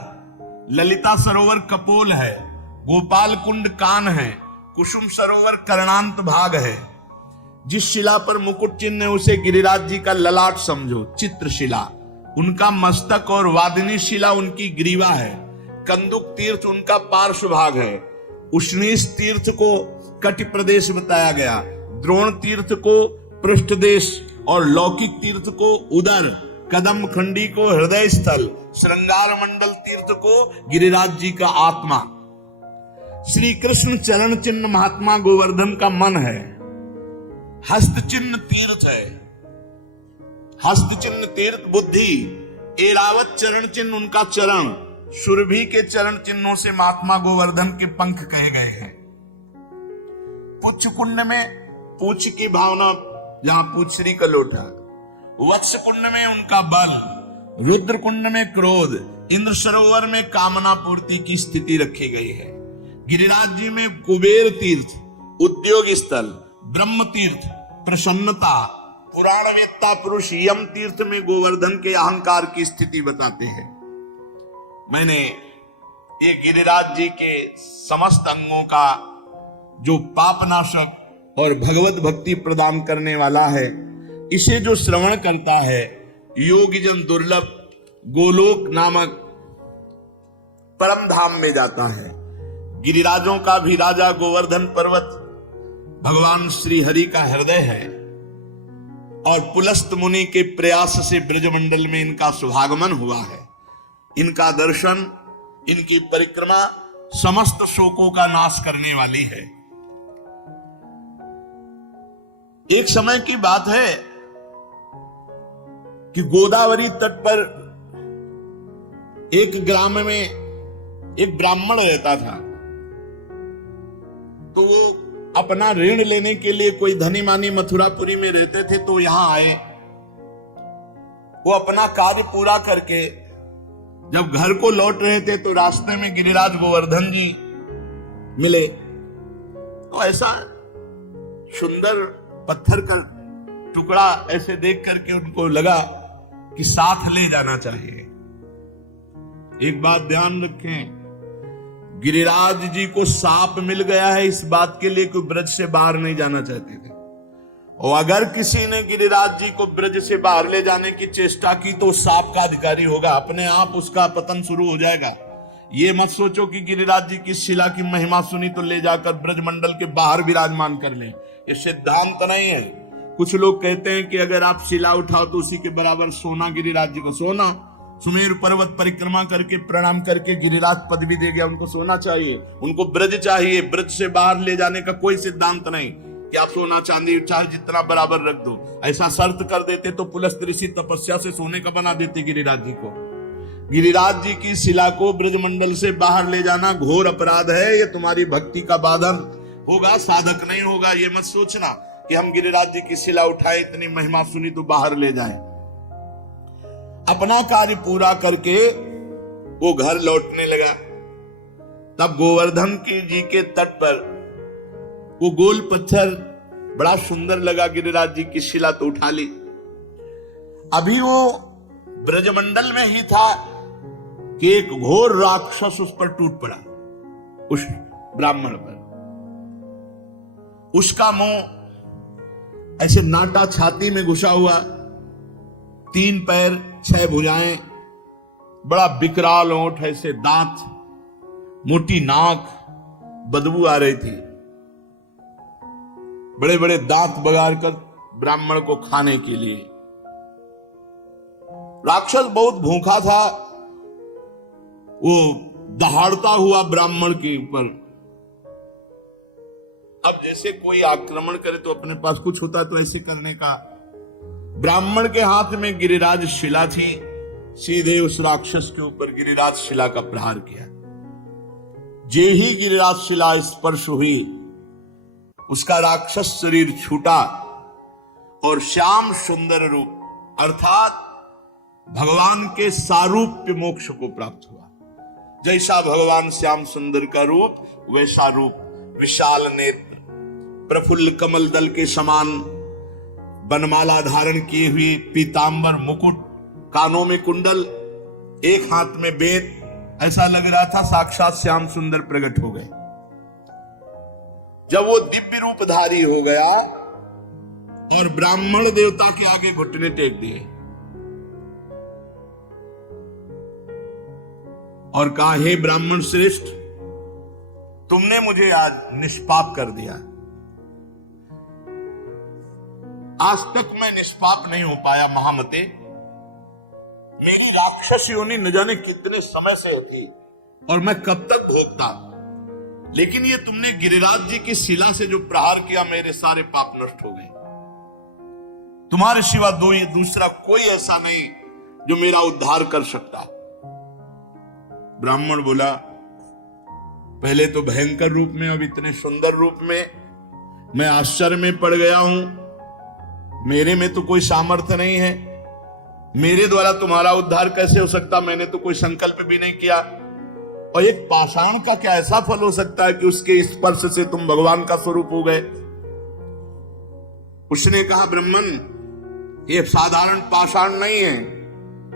ललिता सरोवर कपोल है, गोपाल कुंड कान है, कुसुम सरोवर कर्णांत भाग है। जिस शिला पर मुकुट चिन्ह है उसे गिरिराज जी का ललाट समझो, चित्रशिला उनका मस्तक और वादिनी शिला उनकी ग्रीवा है। कंदुक तीर्थ उनका पार्श्व भाग है। उष्णीश तीर्थ को कटि प्रदेश बताया गया, द्रोण तीर्थ को पृष्ठदेश और लौकिक तीर्थ को उदर, कदम खंडी को हृदय स्थल, श्रृंगार मंडल तीर्थ को गिरिराज जी का आत्मा। श्री कृष्ण चरण चिन्ह महात्मा गोवर्धन का मन है। हस्त चिन्ह तीर्थ है, हस्त चिन्ह तीर्थ बुद्धि। एरावत चरण चिन्ह उनका चरण। सुरभि के चरण चिन्हों से महात्मा गोवर्धन के पंख कहे गए हैं। पुच्छ कुंड में पूछ की भावना, जहां पूछरी का लोटा। वत्स कुंड में उनका बल, रुद्र कुंड में क्रोध, इंद्र सरोवर में कामना पूर्ति की स्थिति रखी गई है। गिरिराज जी में कुबेर तीर्थ उद्योग स्थल, ब्रह्म तीर्थ प्रसन्नता, पुराण वेत्ता पुरुष यम तीर्थ में गोवर्धन के अहंकार की स्थिति बताते हैं। मैंने ये गिरिराज जी के समस्त अंगों का जो पापनाशक और भगवत भक्ति प्रदान करने वाला है, इसे जो श्रवण करता है योगी जन दुर्लभ गोलोक नामक परम धाम में जाता है। गिरिराजों का भी राजा गोवर्धन पर्वत भगवान श्री हरि का हृदय है और पुलस्त मुनि के प्रयास से ब्रजमंडल में इनका शुभागमन हुआ है। इनका दर्शन, इनकी परिक्रमा समस्त शोकों का नाश करने वाली है। एक समय की बात है कि गोदावरी तट पर एक ग्राम में एक ब्राह्मण रहता था। तो वो अपना ऋण लेने के लिए, कोई धनी मानी मथुरापुरी में रहते थे तो यहां आए। वो अपना कार्य पूरा करके जब घर को लौट रहे थे तो रास्ते में गिरिराज गोवर्धन जी मिले। तो ऐसा सुंदर पत्थर का टुकड़ा ऐसे देख करके उनको लगा कि साथ ले जाना चाहिए। एक बात ध्यान रखें, गिरिराज जी को साप मिल गया है इस बात के लिए कि ब्रज से बाहर नहीं जाना चाहते थे। और अगर किसी ने गिरिराज जी को ब्रज से बाहर ले जाने की चेष्टा की तो साप का अधिकारी होगा, अपने आप उसका पतन शुरू हो जाएगा। ये मत सोचो कि गिरिराज जी की शिला की महिमा सुनी तो ले जाकर ब्रजमंडल के बाहर विराजमान कर लें, ये सिद्धांत नहीं है। कुछ लोग कहते हैं कि अगर आप शिला उठाओ तो उसी के बराबर सोना गिरिराज जी को, सोना सुमेरु पर्वत परिक्रमा करके प्रणाम करके गिरिराज पदवी दे गया, उनको सोना चाहिए, उनको ब्रज चाहिए। ब्रज से बाहर ले जाने का कोई सिद्धांत नहीं कि आप सोना चांदी चाहे जितना बराबर रख दो। ऐसा शर्त कर देते तो पुलस्त ऋषि तपस्या से सोने का बना देते गिरिराज जी को। गिरिराज जी की शिला को ब्रजमंडल से बाहर ले जाना घोर अपराध है। ये तुम्हारी भक्ति का बाधन होगा, साधक नहीं होगा। ये मत सोचना कि हम गिरिराज जी की शिला उठाए, इतनी महिमा सुनी तो बाहर ले जाए। अपना कार्य पूरा करके वो घर लौटने लगा। तब गोवर्धन की जी के तट पर वो गोल पत्थर बड़ा सुंदर लगा, गिरिराज जी की शिला तो उठा ली। अभी वो ब्रजमंडल में ही था कि एक घोर राक्षस उस पर टूट पड़ा, उस ब्राह्मण पर। उसका मुंह ऐसे नाटा छाती में घुसा हुआ, 3 पैर 6 भुजाएं, बड़ा विकराल ओंठ, ऐसे दांत, मोटी नाक, बदबू आ रही थी। बड़े बड़े दांत बगाड़ कर ब्राह्मण को खाने के लिए। राक्षस बहुत भूखा था, वो दहाड़ता हुआ ब्राह्मण के ऊपर। अब जैसे कोई आक्रमण करे तो अपने पास कुछ होता तो ऐसे करने का। ब्राह्मण के हाथ में गिरिराज शिला थी, सीधे उस राक्षस के ऊपर गिरिराज शिला का प्रहार किया। जे ही गिरिराज शिला स्पर्श हुई, उसका राक्षस शरीर छूटा और श्याम सुंदर रूप अर्थात भगवान के सारूप्य मोक्ष को प्राप्त हुआ। जैसा भगवान श्याम सुंदर का रूप, वैसा रूप, विशाल नेत्र, प्रफुल्ल कमल दल के समान बनमाला धारण किए हुए, पीतांबर मुकुट, कानों में कुंडल, एक हाथ में बेत, ऐसा लग रहा था साक्षात श्याम सुंदर प्रकट हो गए। जब वो दिव्य रूपधारी हो गया और ब्राह्मण देवता के आगे घुटने टेक दिए और कहा, हे ब्राह्मण श्रेष्ठ, तुमने मुझे आज निष्पाप कर दिया। आज तक मैं निष्पाप नहीं हो पाया महामते। मेरी राक्षस योनि न जाने कितने समय से थी और मैं कब तक भोगता, लेकिन ये तुमने गिरिराज जी की शिला से जो प्रहार किया, मेरे सारे पाप नष्ट हो गए। तुम्हारे सिवा दूसरा कोई ऐसा नहीं जो मेरा उद्धार कर सकता। ब्राह्मण बोला, पहले तो भयंकर रूप में, अब इतने सुंदर रूप में मैं आश्चर्य में पड़ गया हूं। मेरे में तो कोई सामर्थ्य नहीं है, मेरे द्वारा तुम्हारा उद्धार कैसे हो सकता? मैंने तो कोई संकल्प भी नहीं किया। और एक पाषाण का क्या ऐसा फल हो सकता है कि उसके स्पर्श से तुम भगवान का स्वरूप हो गए? उसने कहा, ब्राह्मण, ये साधारण पाषाण नहीं है,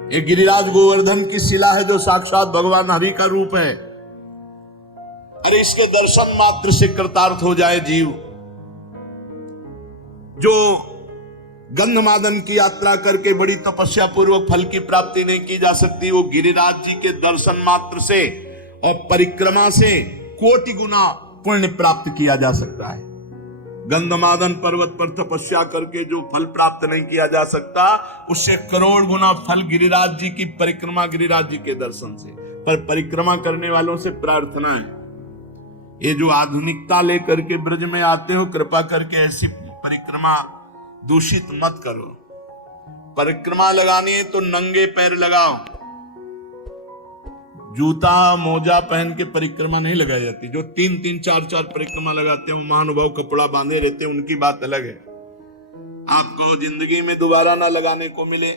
ये गिरिराज गोवर्धन की शिला है जो साक्षात भगवान हरि का रूप है। अरे इसके दर्शन मात्र से कृतार्थ हो जाए जीव। जो गंधमादन की यात्रा करके बड़ी तपस्या पूर्वक फल की प्राप्ति नहीं की जा सकती, वो गिरिराज जी के दर्शन मात्र से और परिक्रमा से कोटि गुना पुण्य प्राप्त किया जा सकता है। गंधमादन पर्वत पर तपस्या करके जो फल प्राप्त नहीं किया जा सकता, उससे करोड़ गुना फल गिरिराज जी की परिक्रमा, गिरिराज जी के दर्शन से। पर परिक्रमा करने वालों से प्रार्थना है, ये जो आधुनिकता लेकर के ब्रज में आते हो, कृपा करके ऐसी परिक्रमा दूषित मत करो। परिक्रमा लगानी है तो नंगे पैर लगाओ, जूता मोजा पहन के परिक्रमा नहीं लगाई जाती। जो 3-3, 4-4 परिक्रमा लगाते हैं, वो महानुभाव कपड़ा बांधे रहते हैं, उनकी बात अलग है। आपको जिंदगी में दोबारा ना लगाने को मिले।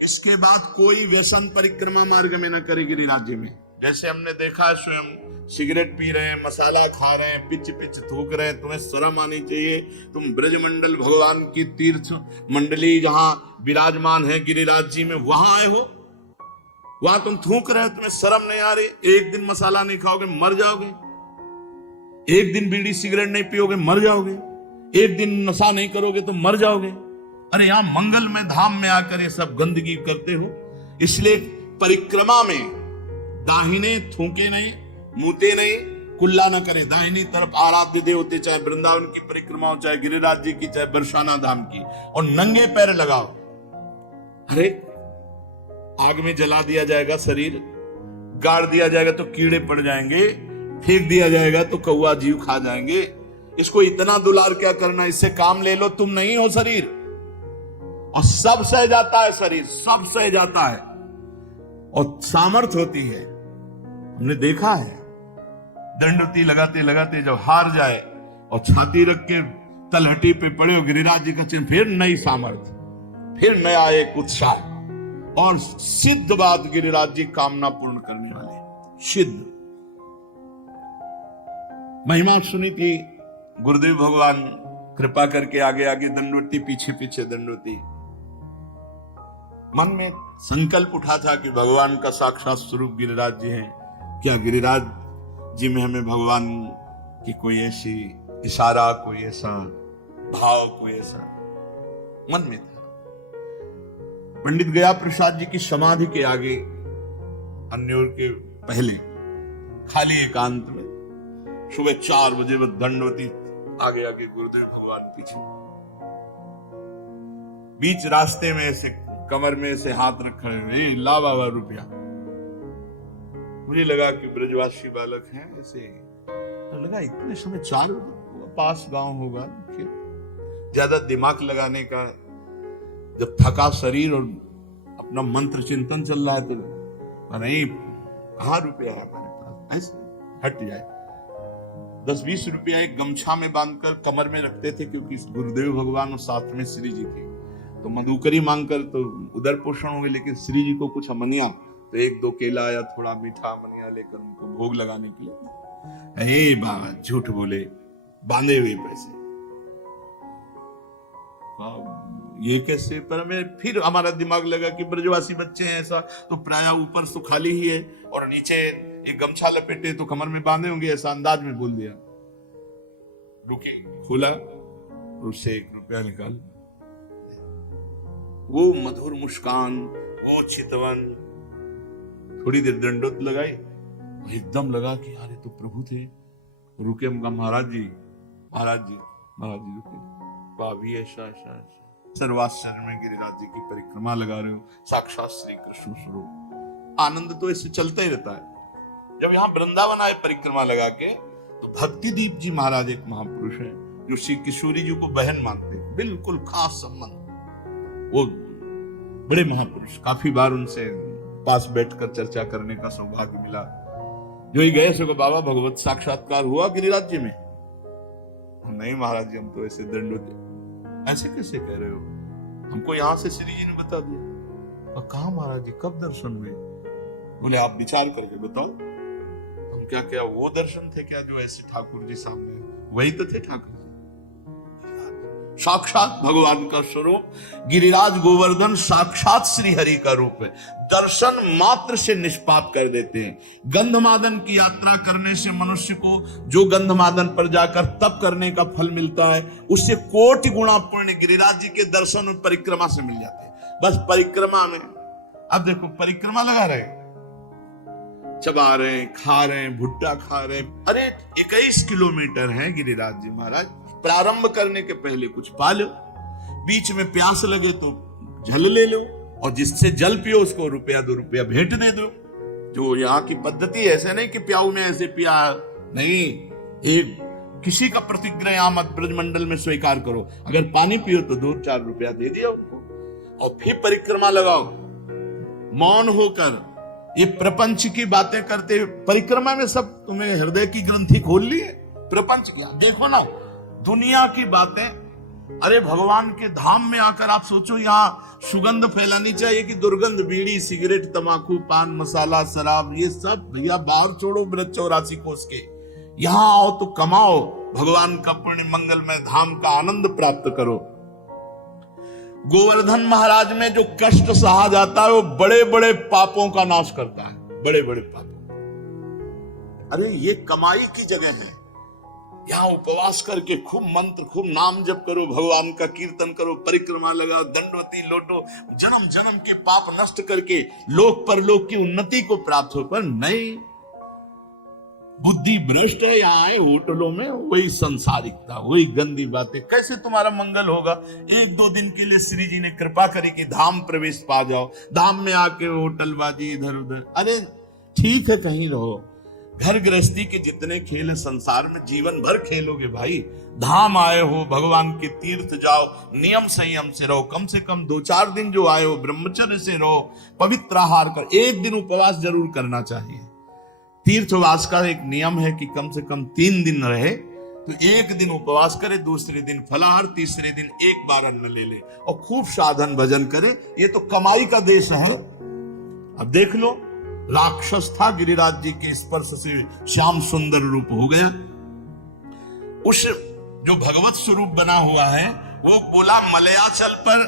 इसके बाद कोई व्यसन परिक्रमा मार्ग में न करे गिरिराज जी में। जैसे हमने देखा, स्वयं सिगरेट पी रहे हैं, मसाला खा रहे हैं, पिच पिच थूक रहे हैं, तुम्हें शर्म आनी चाहिए। तुम ब्रजमंडल भगवान की तीर्थ मंडली जहां विराजमान है गिरिराज जी में, वहां आए हो, वहां तुम थूक रहे हो, तुम्हें शर्म नहीं आ रही? एक दिन मसाला नहीं खाओगे मर जाओगे, एक दिन बीड़ी सिगरेट नहीं पियोगे मर जाओगे, एक दिन नशा नहीं करोगे तो मर जाओगे। अरे यहां मंगल में धाम में आकर ये सब गंदगी करते हो। इसलिए परिक्रमा में दाहिने थूके नहीं, मुते नहीं, कुल्ला न करे। दाहिनी तरफ आराध्य देवते, चाहे वृंदावन की परिक्रमा हो, चाहे गिरिराज जी की, चाहे बरसाना धाम की, और नंगे पैर लगाओ। अरे आग में जला दिया जाएगा शरीर, गाड़ दिया जाएगा तो कीड़े पड़ जाएंगे, फेंक दिया जाएगा तो कौवा जीव खा जाएंगे। इसको इतना दुलार क्या करना? इससे काम ले लो, तुम नहीं हो शरीर। और सब सह जाता है शरीर, सब सह जाता है और सामर्थ्य होती है। हमने देखा है, दंडवती लगाते लगाते जब हार जाए और छाती रख के तलहटी पे पड़े हो गिरिराज जी का चिन्ह, फिर नई सामर्थ्य, फिर नया एक उत्साह। और सिद्ध बात, गिरिराज जी कामना पूर्ण करने वाले, सिद्ध। महिमा सुनी थी, गुरुदेव भगवान कृपा करके आगे आगे दंडवती, पीछे पीछे दंडवती। मन में संकल्प उठा था कि भगवान का साक्षात स्वरूप गिरिराज जी हैं। क्या गिरिराज जी में हमें भगवान की कोई ऐसी इशारा, कोई ऐसा भाव, कोई ऐसा मन में था। पंडित गया प्रसाद जी की समाधि के आगे, अन्योर के पहले, खाली एकांत में, सुबह 4 बजे वह दंडवती आगे आगे, गुरुदेव भगवान पीछे। बीच रास्ते में ऐसे कमर में ऐसे हाथ रख खड़े हुए, ला बाबा रुपया। मुझे लगा कि ब्रजवासी बालक हैं ऐसे, तो लगा इतने समय 4 पास गांव होगा, फिर ज्यादा दिमाग लगाने का, जब थका शरीर और अपना मंत्र चिंतन चल रहा है तो नहीं, कहाँ रुपया है हमारे पास, ऐसे हट जाए। 10-20 रुपया एक गमछा में बांधकर कमर में रखते थे, क्योंकि गुरुदेव भगवान और साथ में श्री जी थे, तो मधुकरी मांगकर तो उधर पोषण हो गए, लेकिन श्री जी को कुछ अमनिया, तो 1-2 केला या थोड़ा मीठा अमनिया लेकर उनको भोग लगाने के लिए, बाबा झूठ बोले, बांधे हुए पैसे। ये कैसे? पर हमें फिर हमारा दिमाग लगा कि ब्रजवासी बच्चे हैं, ऐसा तो प्राय ऊपर तो खाली ही है और नीचे एक गमछा लपेटे तो कमर में बांधे होंगे, ऐसा अंदाज में बोल दिया। रुके, खोला, उससे 1 रुपया निकाल। वो मधुर मुस्कान, वो चितवन, थोड़ी देर दंडोत लगाई, एकदम लगा कि यार ये तो प्रभु थे। रुके, हम कहा महाराज जी रुके, भाभी ऐसा सर्वाश्चर्य में गिरिराज जी की परिक्रमा लगा रहे हो, साक्षात श्री कृष्ण स्वरूप। आनंद तो इससे चलता ही रहता है। जब यहाँ वृंदावन आए परिक्रमा लगा के, तो भक्तिदीप जी महाराज एक महापुरुष है जो श्री किशोरी जी को बहन मानते हैं, बिल्कुल खास संबंध। वो बड़े महापुरुष, काफी बार उनसे पास बैठकर चर्चा करने का सौभाग्य मिला। जो ही गए सो बाबा भगवत साक्षात्कार हुआ गिरिराज जी में? नहीं महाराज जी, हम तो ऐसे दंडोत। ऐसे कैसे कह रहे हो? हमको यहां से श्री जी ने बता दिया। और कहा महाराज जी, कब दर्शन हुए? बोले आप विचार करके बताओ। हम क्या वो दर्शन थे क्या जो ऐसे ठाकुर जी सामने? वही तो थे ठाकुर जी, साक्षात भगवान का स्वरूप। गिरिराज गोवर्धन साक्षात श्री हरि का रूप है। दर्शन मात्र से निष्पाप कर देते हैं। गंधमादन की यात्रा करने से मनुष्य को जो गंधमादन पर जाकर तप करने का फल मिलता है, उससे कोटि गुणा पुण्य गिरिराज जी के दर्शन और परिक्रमा से मिल जाते हैं। बस परिक्रमा में, अब देखो परिक्रमा लगा रहे, चबा रहे हैं, खा रहे हैं, भुट्टा खा रहे हैं। अरे 21 किलोमीटर है गिरिराज जी महाराज। प्रारंभ करने के पहले कुछ पा लो, बीच में प्यास लगे तो जल ले लो, और जिससे जल पियो उसको 1-2 रुपया भेंट दे दो। जो यहाँ की पद्धति है, ऐसे नहीं कि प्याऊ में ऐसे पिया नहीं, एक किसी का प्रतिग्रह यहाँ मत ब्रजमंडल में स्वीकार करो। अगर पानी पियो तो 2-4 रुपया दे दिया उनको, और फिर परिक्रमा लगाओ मौन होकर। ये प्रपंच की बातें करते, परिक्रमा में सब तुम्हें हृदय की ग्रंथि खोल ली है। प्रपंच क्या देखो ना, दुनिया की बातें। अरे भगवान के धाम में आकर आप सोचो, यहाँ सुगंध फैलानी चाहिए कि दुर्गंध? बीड़ी, सिगरेट, तमाकू, पान मसाला, शराब, ये सब भैया बाहर छोड़ो ब्रज 84 कोस के। यहाँ आओ तो कमाओ, भगवान का पुण्य मंगलमय धाम का आनंद प्राप्त करो। गोवर्धन महाराज में जो कष्ट सहा जाता है, वो बड़े बड़े पापों का नाश करता है, बड़े बड़े पापों। अरे ये कमाई की जगह है। यहाँ उपवास करके खूब मंत्र, खूब नाम जप करो, भगवान का कीर्तन करो, परिक्रमा लगाओ, दंडवती लोटो, जन्म जन्म के पाप नष्ट करके लोक पर लोक की उन्नति को प्राप्त हो। पर नहीं, बुद्धि भ्रष्ट है। यहाँ आए होटलों में वही संसारिकता, वही गंदी बातें। कैसे तुम्हारा मंगल होगा? 1-2 दिन के लिए श्री जी ने कृपा करी कि धाम प्रवेश पा जाओ, धाम में आके होटलबाजी इधर उधर। अरे ठीक है, कहीं रहो। घर गृहस्थी के जितने खेल है संसार में, जीवन भर खेलोगे भाई। धाम आए हो, भगवान के तीर्थ जाओ, नियम संयम से रहो। कम से कम 2-4 दिन जो आए हो ब्रह्मचर्य से रहो, पवित्र आहार कर। 1 दिन उपवास जरूर करना चाहिए। तीर्थवास का एक नियम है कि कम से कम 3 दिन रहे तो 1 दिन उपवास करे, दूसरे दिन फलाहार, तीसरे दिन 1 बार अन्न ले ले, और खूब साधन भजन करे। ये तो कमाई का देश है। अब देख लो, राक्षस था, गिरिराज जी के स्पर्श से श्याम सुंदर रूप हो गया। उस जो भगवत स्वरूप बना हुआ है, वो बोला मलयाचल पर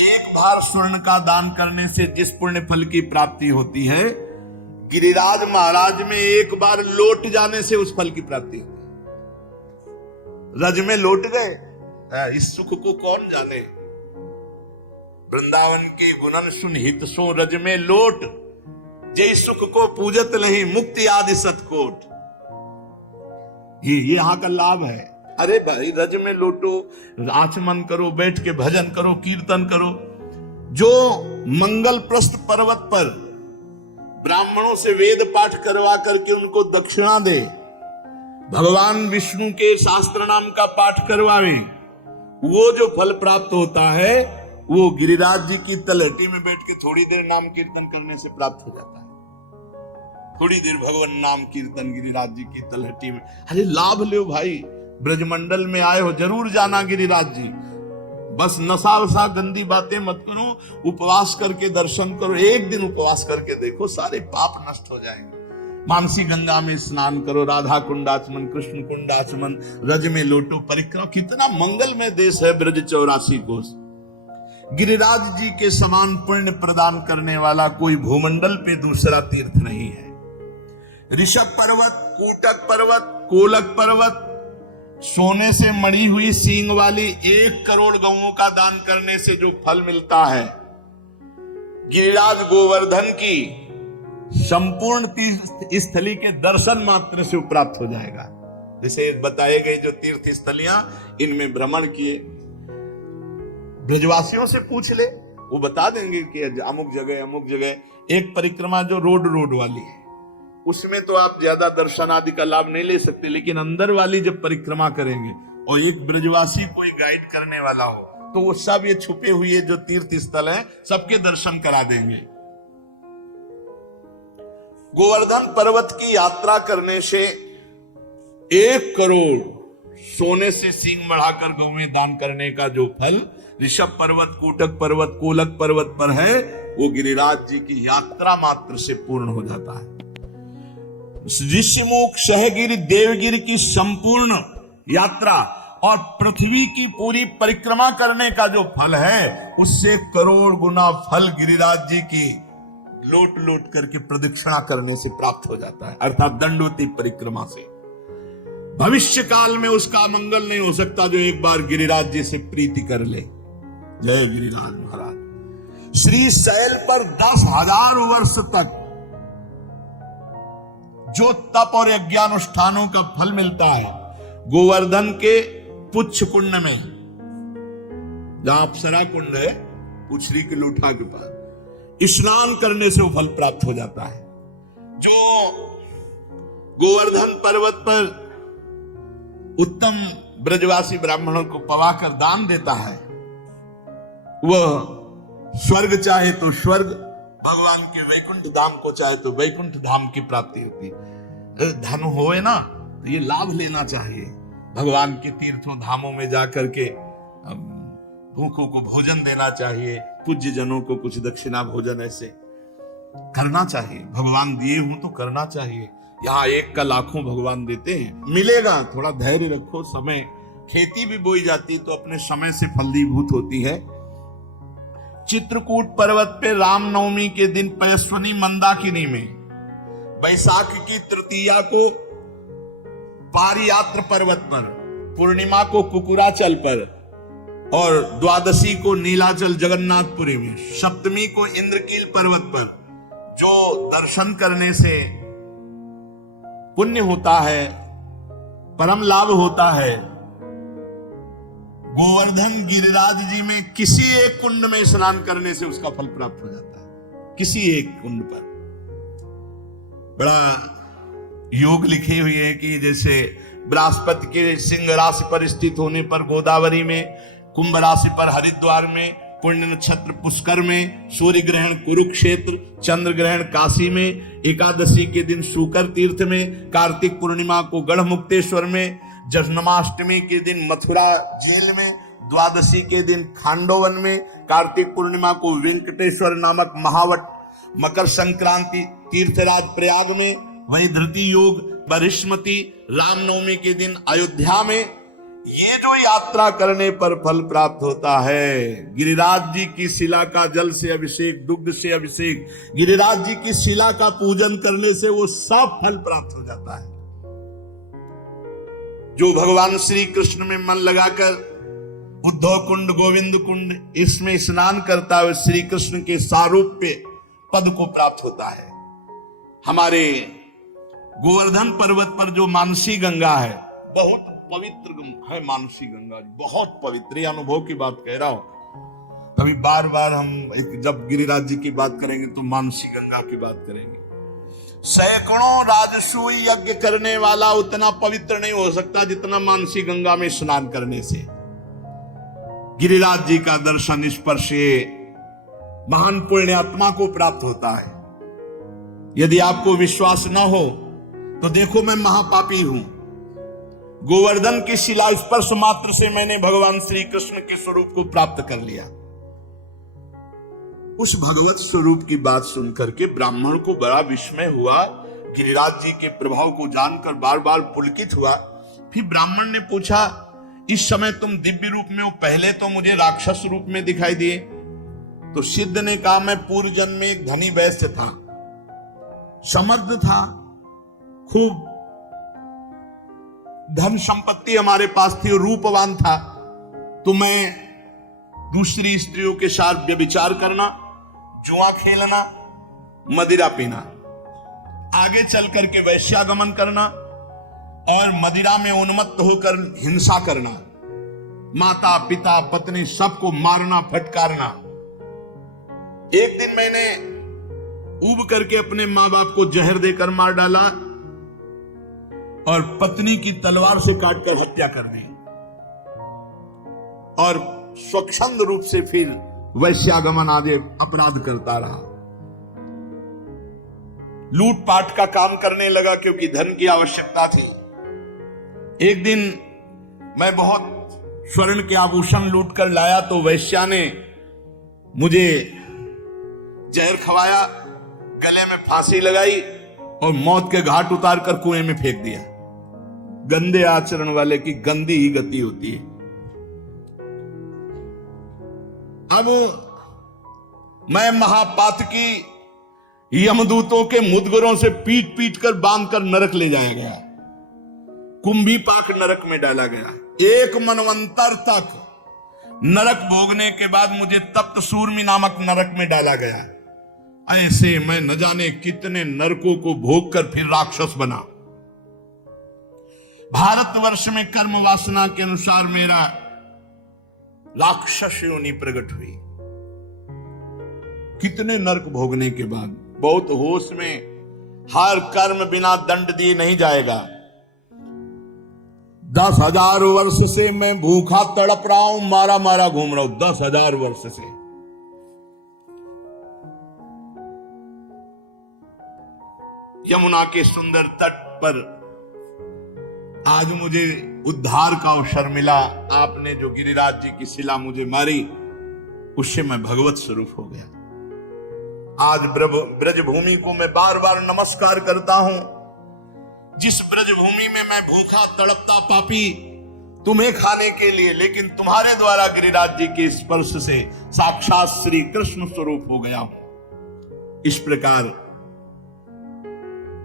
1 भार स्वर्ण का दान करने से जिस पुण्य फल की प्राप्ति होती है, गिरिराज महाराज में 1 बार लौट जाने से उस फल की प्राप्ति होती है। रज में लौट गए, इस सुख को कौन जाने। वृंदावन की गुणन सुन हित सो रज में लौट, जय सुख को पूजत नहीं मुक्ति आदि सतकोट। ये यहाँ का लाभ है। अरे भाई रज में लौटो, आचमन करो, बैठ के भजन करो, कीर्तन करो। जो मंगल प्रस्थ पर्वत पर ब्राह्मणों से वेद पाठ करवा करके उनको दक्षिणा दे, भगवान विष्णु के शास्त्र नाम का पाठ करवावे, वो जो फल प्राप्त होता है वो गिरिराज जी की तलहटी में बैठ के थोड़ी देर नाम कीर्तन करने से प्राप्त हो जाता है। थोड़ी देर भगवान नाम कीर्तन गिरिराज जी की तलहटी में। अरे लाभ लो भाई, ब्रजमंडल में आए हो जरूर जाना गिरिराज जी। बस नशा वसा गंदी बातें मत करो, उपवास करके दर्शन करो। 1 दिन उपवास करके देखो, सारे पाप नष्ट हो जाएंगे। मानसी गंगा में स्नान करो, राधा कुंडाचमन, कृष्ण कुंडाचमन, रज में लोटो परिक्रमा। कितना मंगलमय देश है ब्रज 84 कोस। गिरिराज जी के समान पुण्य प्रदान करने वाला कोई भूमंडल पे दूसरा तीर्थ नहीं है। ऋषभ पर्वत, कूटक पर्वत, कोलक पर्वत, सोने से मढ़ी हुई सींग वाली 1 करोड़ गौओं का दान करने से जो फल मिलता है, गिरिराज गोवर्धन की संपूर्ण तीर्थ स्थली के दर्शन मात्र से प्राप्त हो जाएगा। जैसे बताए गए जो तीर्थ स्थलियां, इनमें भ्रमण किए, ब्रजवासियों से पूछ ले, वो बता देंगे कि अमुक जगह एक परिक्रमा जो रोड वाली है, उसमें तो आप ज्यादा दर्शन आदि का लाभ नहीं ले सकते, लेकिन अंदर वाली जब परिक्रमा करेंगे और एक ब्रजवासी कोई गाइड करने वाला हो, तो वो सब ये छुपे हुए जो तीर्थ स्थल हैं सबके दर्शन करा देंगे। गोवर्धन पर्वत की यात्रा करने से 1 करोड़ सोने से सींग बढ़ाकर गौवें दान करने का जो फल ऋषभ पर्वत, कूटक पर्वत, कोलक पर्वत पर है, वो गिरिराज जी की यात्रा मात्र से पूर्ण हो जाता है। ऋषिमुख, सहगिरि, देवगिरि की संपूर्ण यात्रा और पृथ्वी की पूरी परिक्रमा करने का जो फल है, उससे करोड़ गुना फल गिरिराज जी की लोट करके प्रदक्षिणा करने से प्राप्त हो जाता है, अर्थात दंडवती परिक्रमा से। भविष्य काल में उसका मंगल नहीं हो सकता जो एक बार गिरिराज जी से प्रीति कर ले। जय गिरिराज महाराज। श्री शैल पर 10,000 वर्ष तक जो तप और यज्ञानुष्ठानों का फल मिलता है, गोवर्धन के पुच्छ कुंड में, जहां अप्सरा कुंड है, पुछरी के लोठा के पास स्नान करने से वो फल प्राप्त हो जाता है। जो गोवर्धन पर्वत पर उत्तम ब्रजवासी ब्राह्मणों को पवाकर दान देता है, वह स्वर्ग चाहे तो स्वर्ग, भगवान के वैकुंठ धाम को चाहे तो वैकुंठ धाम की प्राप्ति होती है। धन होए ना तो ये लाभ लेना चाहिए, भगवान के तीर्थों धामों में जाकर के भूखों को भोजन देना चाहिए, पूज्य जनों को कुछ दक्षिणा भोजन ऐसे करना चाहिए। भगवान दिए हूं तो करना चाहिए। यहाँ 1 का लाखों भगवान देते हैं, मिलेगा, थोड़ा धैर्य रखो। समय, खेती भी बोई जाती है तो अपने समय से फलीभूत होती है। चित्रकूट पर्वत पे रामनवमी के दिन पयस्वनी मंदाकिनी में, बैसाख की तृतीया को पारियात्र पर्वत पर, पूर्णिमा को कुकुराचल पर और द्वादशी को नीलाचल जगन्नाथपुरी में, सप्तमी को इंद्रकील पर्वत पर जो दर्शन करने से पुण्य होता है, परम लाभ होता है, गोवर्धन गिरिराज जी में किसी एक कुंड में स्नान करने से उसका फल प्राप्त हो जाता है। किसी एक कुंड पर बड़ा योग लिखे हुए है कि जैसे बृहस्पति के सिंह राशि पर स्थित होने पर गोदावरी में, कुंभ राशि पर हरिद्वार में, पुण्य नक्षत्र पुष्कर में, सूर्य ग्रहण कुरुक्षेत्र, चंद्र ग्रहण काशी में, एकादशी के दिन शुकर तीर्थ में, कार्तिक पूर्णिमा को गढ़मुक्तेश्वर में, जन्माष्टमी के दिन मथुरा जेल में, द्वादशी के दिन खांडोवन में, कार्तिक पूर्णिमा को वेंकटेश्वर नामक महावट, मकर संक्रांति तीर्थराज प्रयाग में, वही धृति योग बरिष्मती, रामनवमी के दिन अयोध्या में। ये जो यात्रा करने पर फल प्राप्त होता है, गिरिराज जी की शिला का जल से अभिषेक, दुग्ध से अभिषेक, गिरिराज जी की शिला का पूजन करने से वो सब फल प्राप्त हो जाता है। जो भगवान श्री कृष्ण में मन लगाकर उद्धव कुंड, गोविंद कुंड, इसमें स्नान करता है, श्री कृष्ण के सारूप्य पद को प्राप्त होता है। हमारे गोवर्धन पर्वत पर जो मानसी गंगा है, बहुत पवित्र है मानसी गंगा, बहुत पवित्र। ये अनुभव की बात कह रहा हूं। कभी बार बार हम जब गिरिराज जी की बात करेंगे तो मानसी गंगा की बात करेंगे। सैकड़ों राजसूय यज्ञ करने वाला उतना पवित्र नहीं हो सकता जितना मानसी गंगा में स्नान करने से। गिरिराज जी का दर्शन स्पर्श महान पुण्यात्मा को प्राप्त होता है। यदि आपको विश्वास न हो तो देखो, मैं महापापी हूं। गोवर्धन की शिला स्पर्श मात्र से मैंने भगवान श्री कृष्ण के स्वरूप को प्राप्त कर लिया। उस भगवत स्वरूप की बात सुनकर के ब्राह्मण को बड़ा विस्मय हुआ। गिरिराज जी के प्रभाव को जानकर बार बार पुलकित हुआ। फिर ब्राह्मण ने पूछा, इस समय तुम दिव्य रूप में हो, पहले तो मुझे राक्षस रूप में दिखाई दिए। तो सिद्ध ने कहा, मैं पूर्व जन्म में एक धनी वैश्य था, समर्थ था, खूब धन संपत्ति हमारे पास थी और रूपवान था। तो मैं दूसरी स्त्रियों के साथ व्यभिचार करना, जुआ खेलना, मदिरा पीना, आगे चल करके वैश्यागमन करना और मदिरा में उन्मत्त होकर हिंसा करना, माता पिता पत्नी सबको मारना फटकारना। एक दिन मैंने ऊब करके अपने मां बाप को जहर देकर मार डाला और पत्नी की तलवार से काटकर हत्या कर दी और स्वच्छंद रूप से फिर वैश्यागमन आदि अपराध करता रहा। लूटपाट का काम करने लगा क्योंकि धन की आवश्यकता थी। एक दिन मैं बहुत स्वर्ण के आभूषण लूट कर लाया तो वैश्या ने मुझे जहर खवाया, गले में फांसी लगाई और मौत के घाट उतार कर कुएं में फेंक दिया। गंदे आचरण वाले की गंदी ही गति होती है। अब मैं महापातकी यमदूतों के मुदगरों से पीट पीट कर बांध कर नरक ले जाया गया, कुंभी पाक नरक में डाला गया। एक मनवंतर तक नरक भोगने के बाद मुझे तप्त सूर्मी नामक नरक में डाला गया। ऐसे मैं न जाने कितने नरकों को भोग कर फिर राक्षस बना। भारतवर्ष में कर्म वासना के अनुसार मेरा राक्षस योनि प्रकट हुई। कितने नरक भोगने के बाद, बहुत होश में, हर कर्म बिना दंड दिए नहीं जाएगा। 10,000 वर्ष से मैं भूखा तड़प रहा हूं, मारा मारा घूम रहा हूं, 10,000 वर्ष से। यमुना के सुंदर तट पर आज मुझे उद्धार का अवसर मिला। आपने जो गिरिराज जी की शिला मुझे मारी, उससे मैं भगवत स्वरूप हो गया। आज ब्रजभूमि को मैं बार बार नमस्कार करता हूं। जिस ब्रजभूमि में मैं भूखा तड़पता पापी तुम्हें खाने के लिए, लेकिन तुम्हारे द्वारा गिरिराज जी के स्पर्श से साक्षात श्री कृष्ण स्वरूप हो गया हूं। इस प्रकार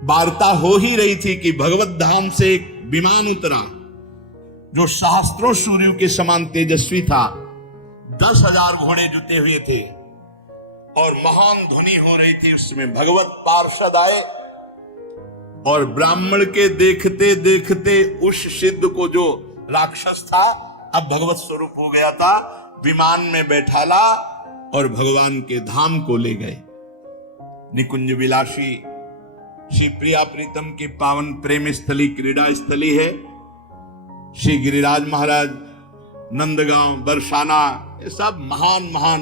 वार्ता हो ही रही थी कि भगवत धाम से एक विमान उतरा जो सहस्त्रों सूर्यों के समान तेजस्वी था। 10,000 घोड़े जुटे हुए थे और महान ध्वनि हो रही थी। उसमें भगवत पार्षद आए और ब्राह्मण के देखते देखते उस सिद्ध को, जो राक्षस था, अब भगवत स्वरूप हो गया था, विमान में बैठाला और भगवान के धाम को ले गए। निकुंज विलासी श्री प्रिया प्रीतम के पावन प्रेम स्थली, क्रीड़ा स्थली है। श्री गिरिराज महाराज, नंदगांव, बरसाना, ये सब महान महान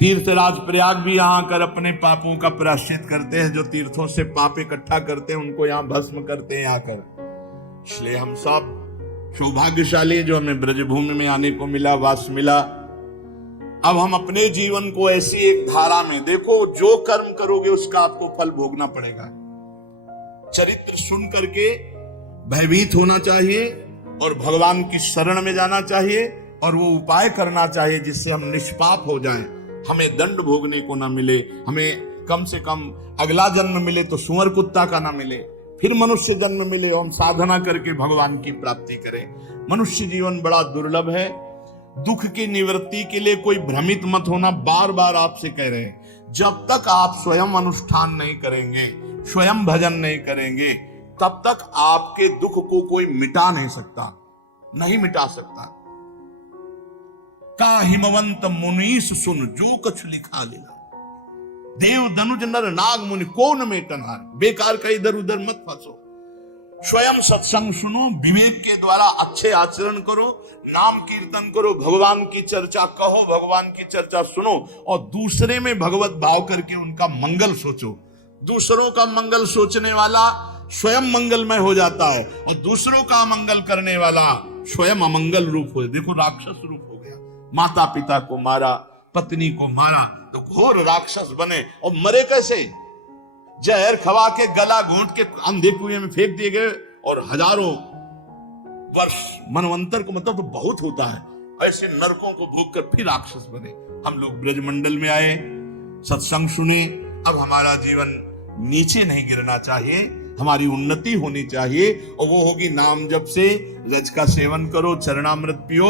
तीर्थराज। प्रयाग भी यहाँ आकर अपने पापों का प्रायश्चित करते हैं। जो तीर्थों से पाप इकट्ठा करते हैं उनको यहाँ भस्म करते हैं आकर। इसलिए हम सब सौभाग्यशाली जो हमें ब्रजभूमि में आने को मिला, वास मिला। अब हम अपने जीवन को ऐसी एक धारा में देखो, जो कर्म करोगे उसका आपको फल भोगना पड़ेगा। चरित्र सुन करके भयभीत होना चाहिए और भगवान की शरण में जाना चाहिए और वो उपाय करना चाहिए जिससे हम निष्पाप हो जाएं, हमें दंड भोगने को ना मिले, हमें कम से कम अगला जन्म मिले तो सुअर कुत्ता का ना मिले, फिर मनुष्य जन्म मिले और हम साधना करके भगवान की प्राप्ति करें। मनुष्य जीवन बड़ा दुर्लभ है। दुख की निवृत्ति के लिए कोई भ्रमित मत होना। बार बार आपसे कह रहे हैं, जब तक आप स्वयं अनुष्ठान नहीं करेंगे, स्वयं भजन नहीं करेंगे, तब तक आपके दुख को कोई मिटा नहीं सकता, नहीं मिटा सकता। का हिमवंत मुनीस सुन जो कछु लिखा लीला, देव दनुज नर नाग मुनि को न मेटनहार। बेकार का इधर उधर मत फंसो, स्वयं सत्संग सुनो, विवेक के द्वारा अच्छे आचरण करो, नाम कीर्तन करो, भगवान की चर्चा कहो, भगवान की चर्चा सुनो और दूसरे में भगवत भाव करके उनका मंगल सोचो। दूसरों का मंगल सोचने वाला स्वयं मंगलमय हो जाता है और दूसरों का मंगल करने वाला स्वयं अमंगल रूप हो। देखो राक्षस रूप हो गया, माता पिता को मारा, पत्नी को मारा तो घोर राक्षस बने। और मरे कैसे? जहर खवा के गला घोंट के अंधे कुएं में फेंक दिए गए और हजारों वर्ष मनवंतर को मतलब तो बहुत होता है, ऐसे नरकों को भोग कर फिर राक्षस बने। हम लोग ब्रजमंडल में आए, सत्संग सुने। अब हमारा जीवन नीचे नहीं गिरना चाहिए, हमारी उन्नति होनी चाहिए, और वो होगी नाम जप से। रज का सेवन करो, चरणामृत पियो।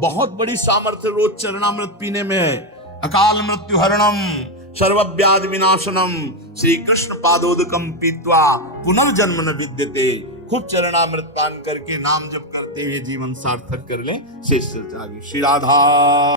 बहुत बड़ी सामर्थ्य रोज चरणामृत पीने में है। अकाल मृत्यु हरणम सर्वव्याधि विनाशनम श्री कृष्ण पादोदकम पीत्वा पुनर्जन्म न विद्यते। खूब चरणामृत पान करके नाम जप करते हुए जीवन सार्थक कर लें। शेष चर्चा आगे। श्री राधा।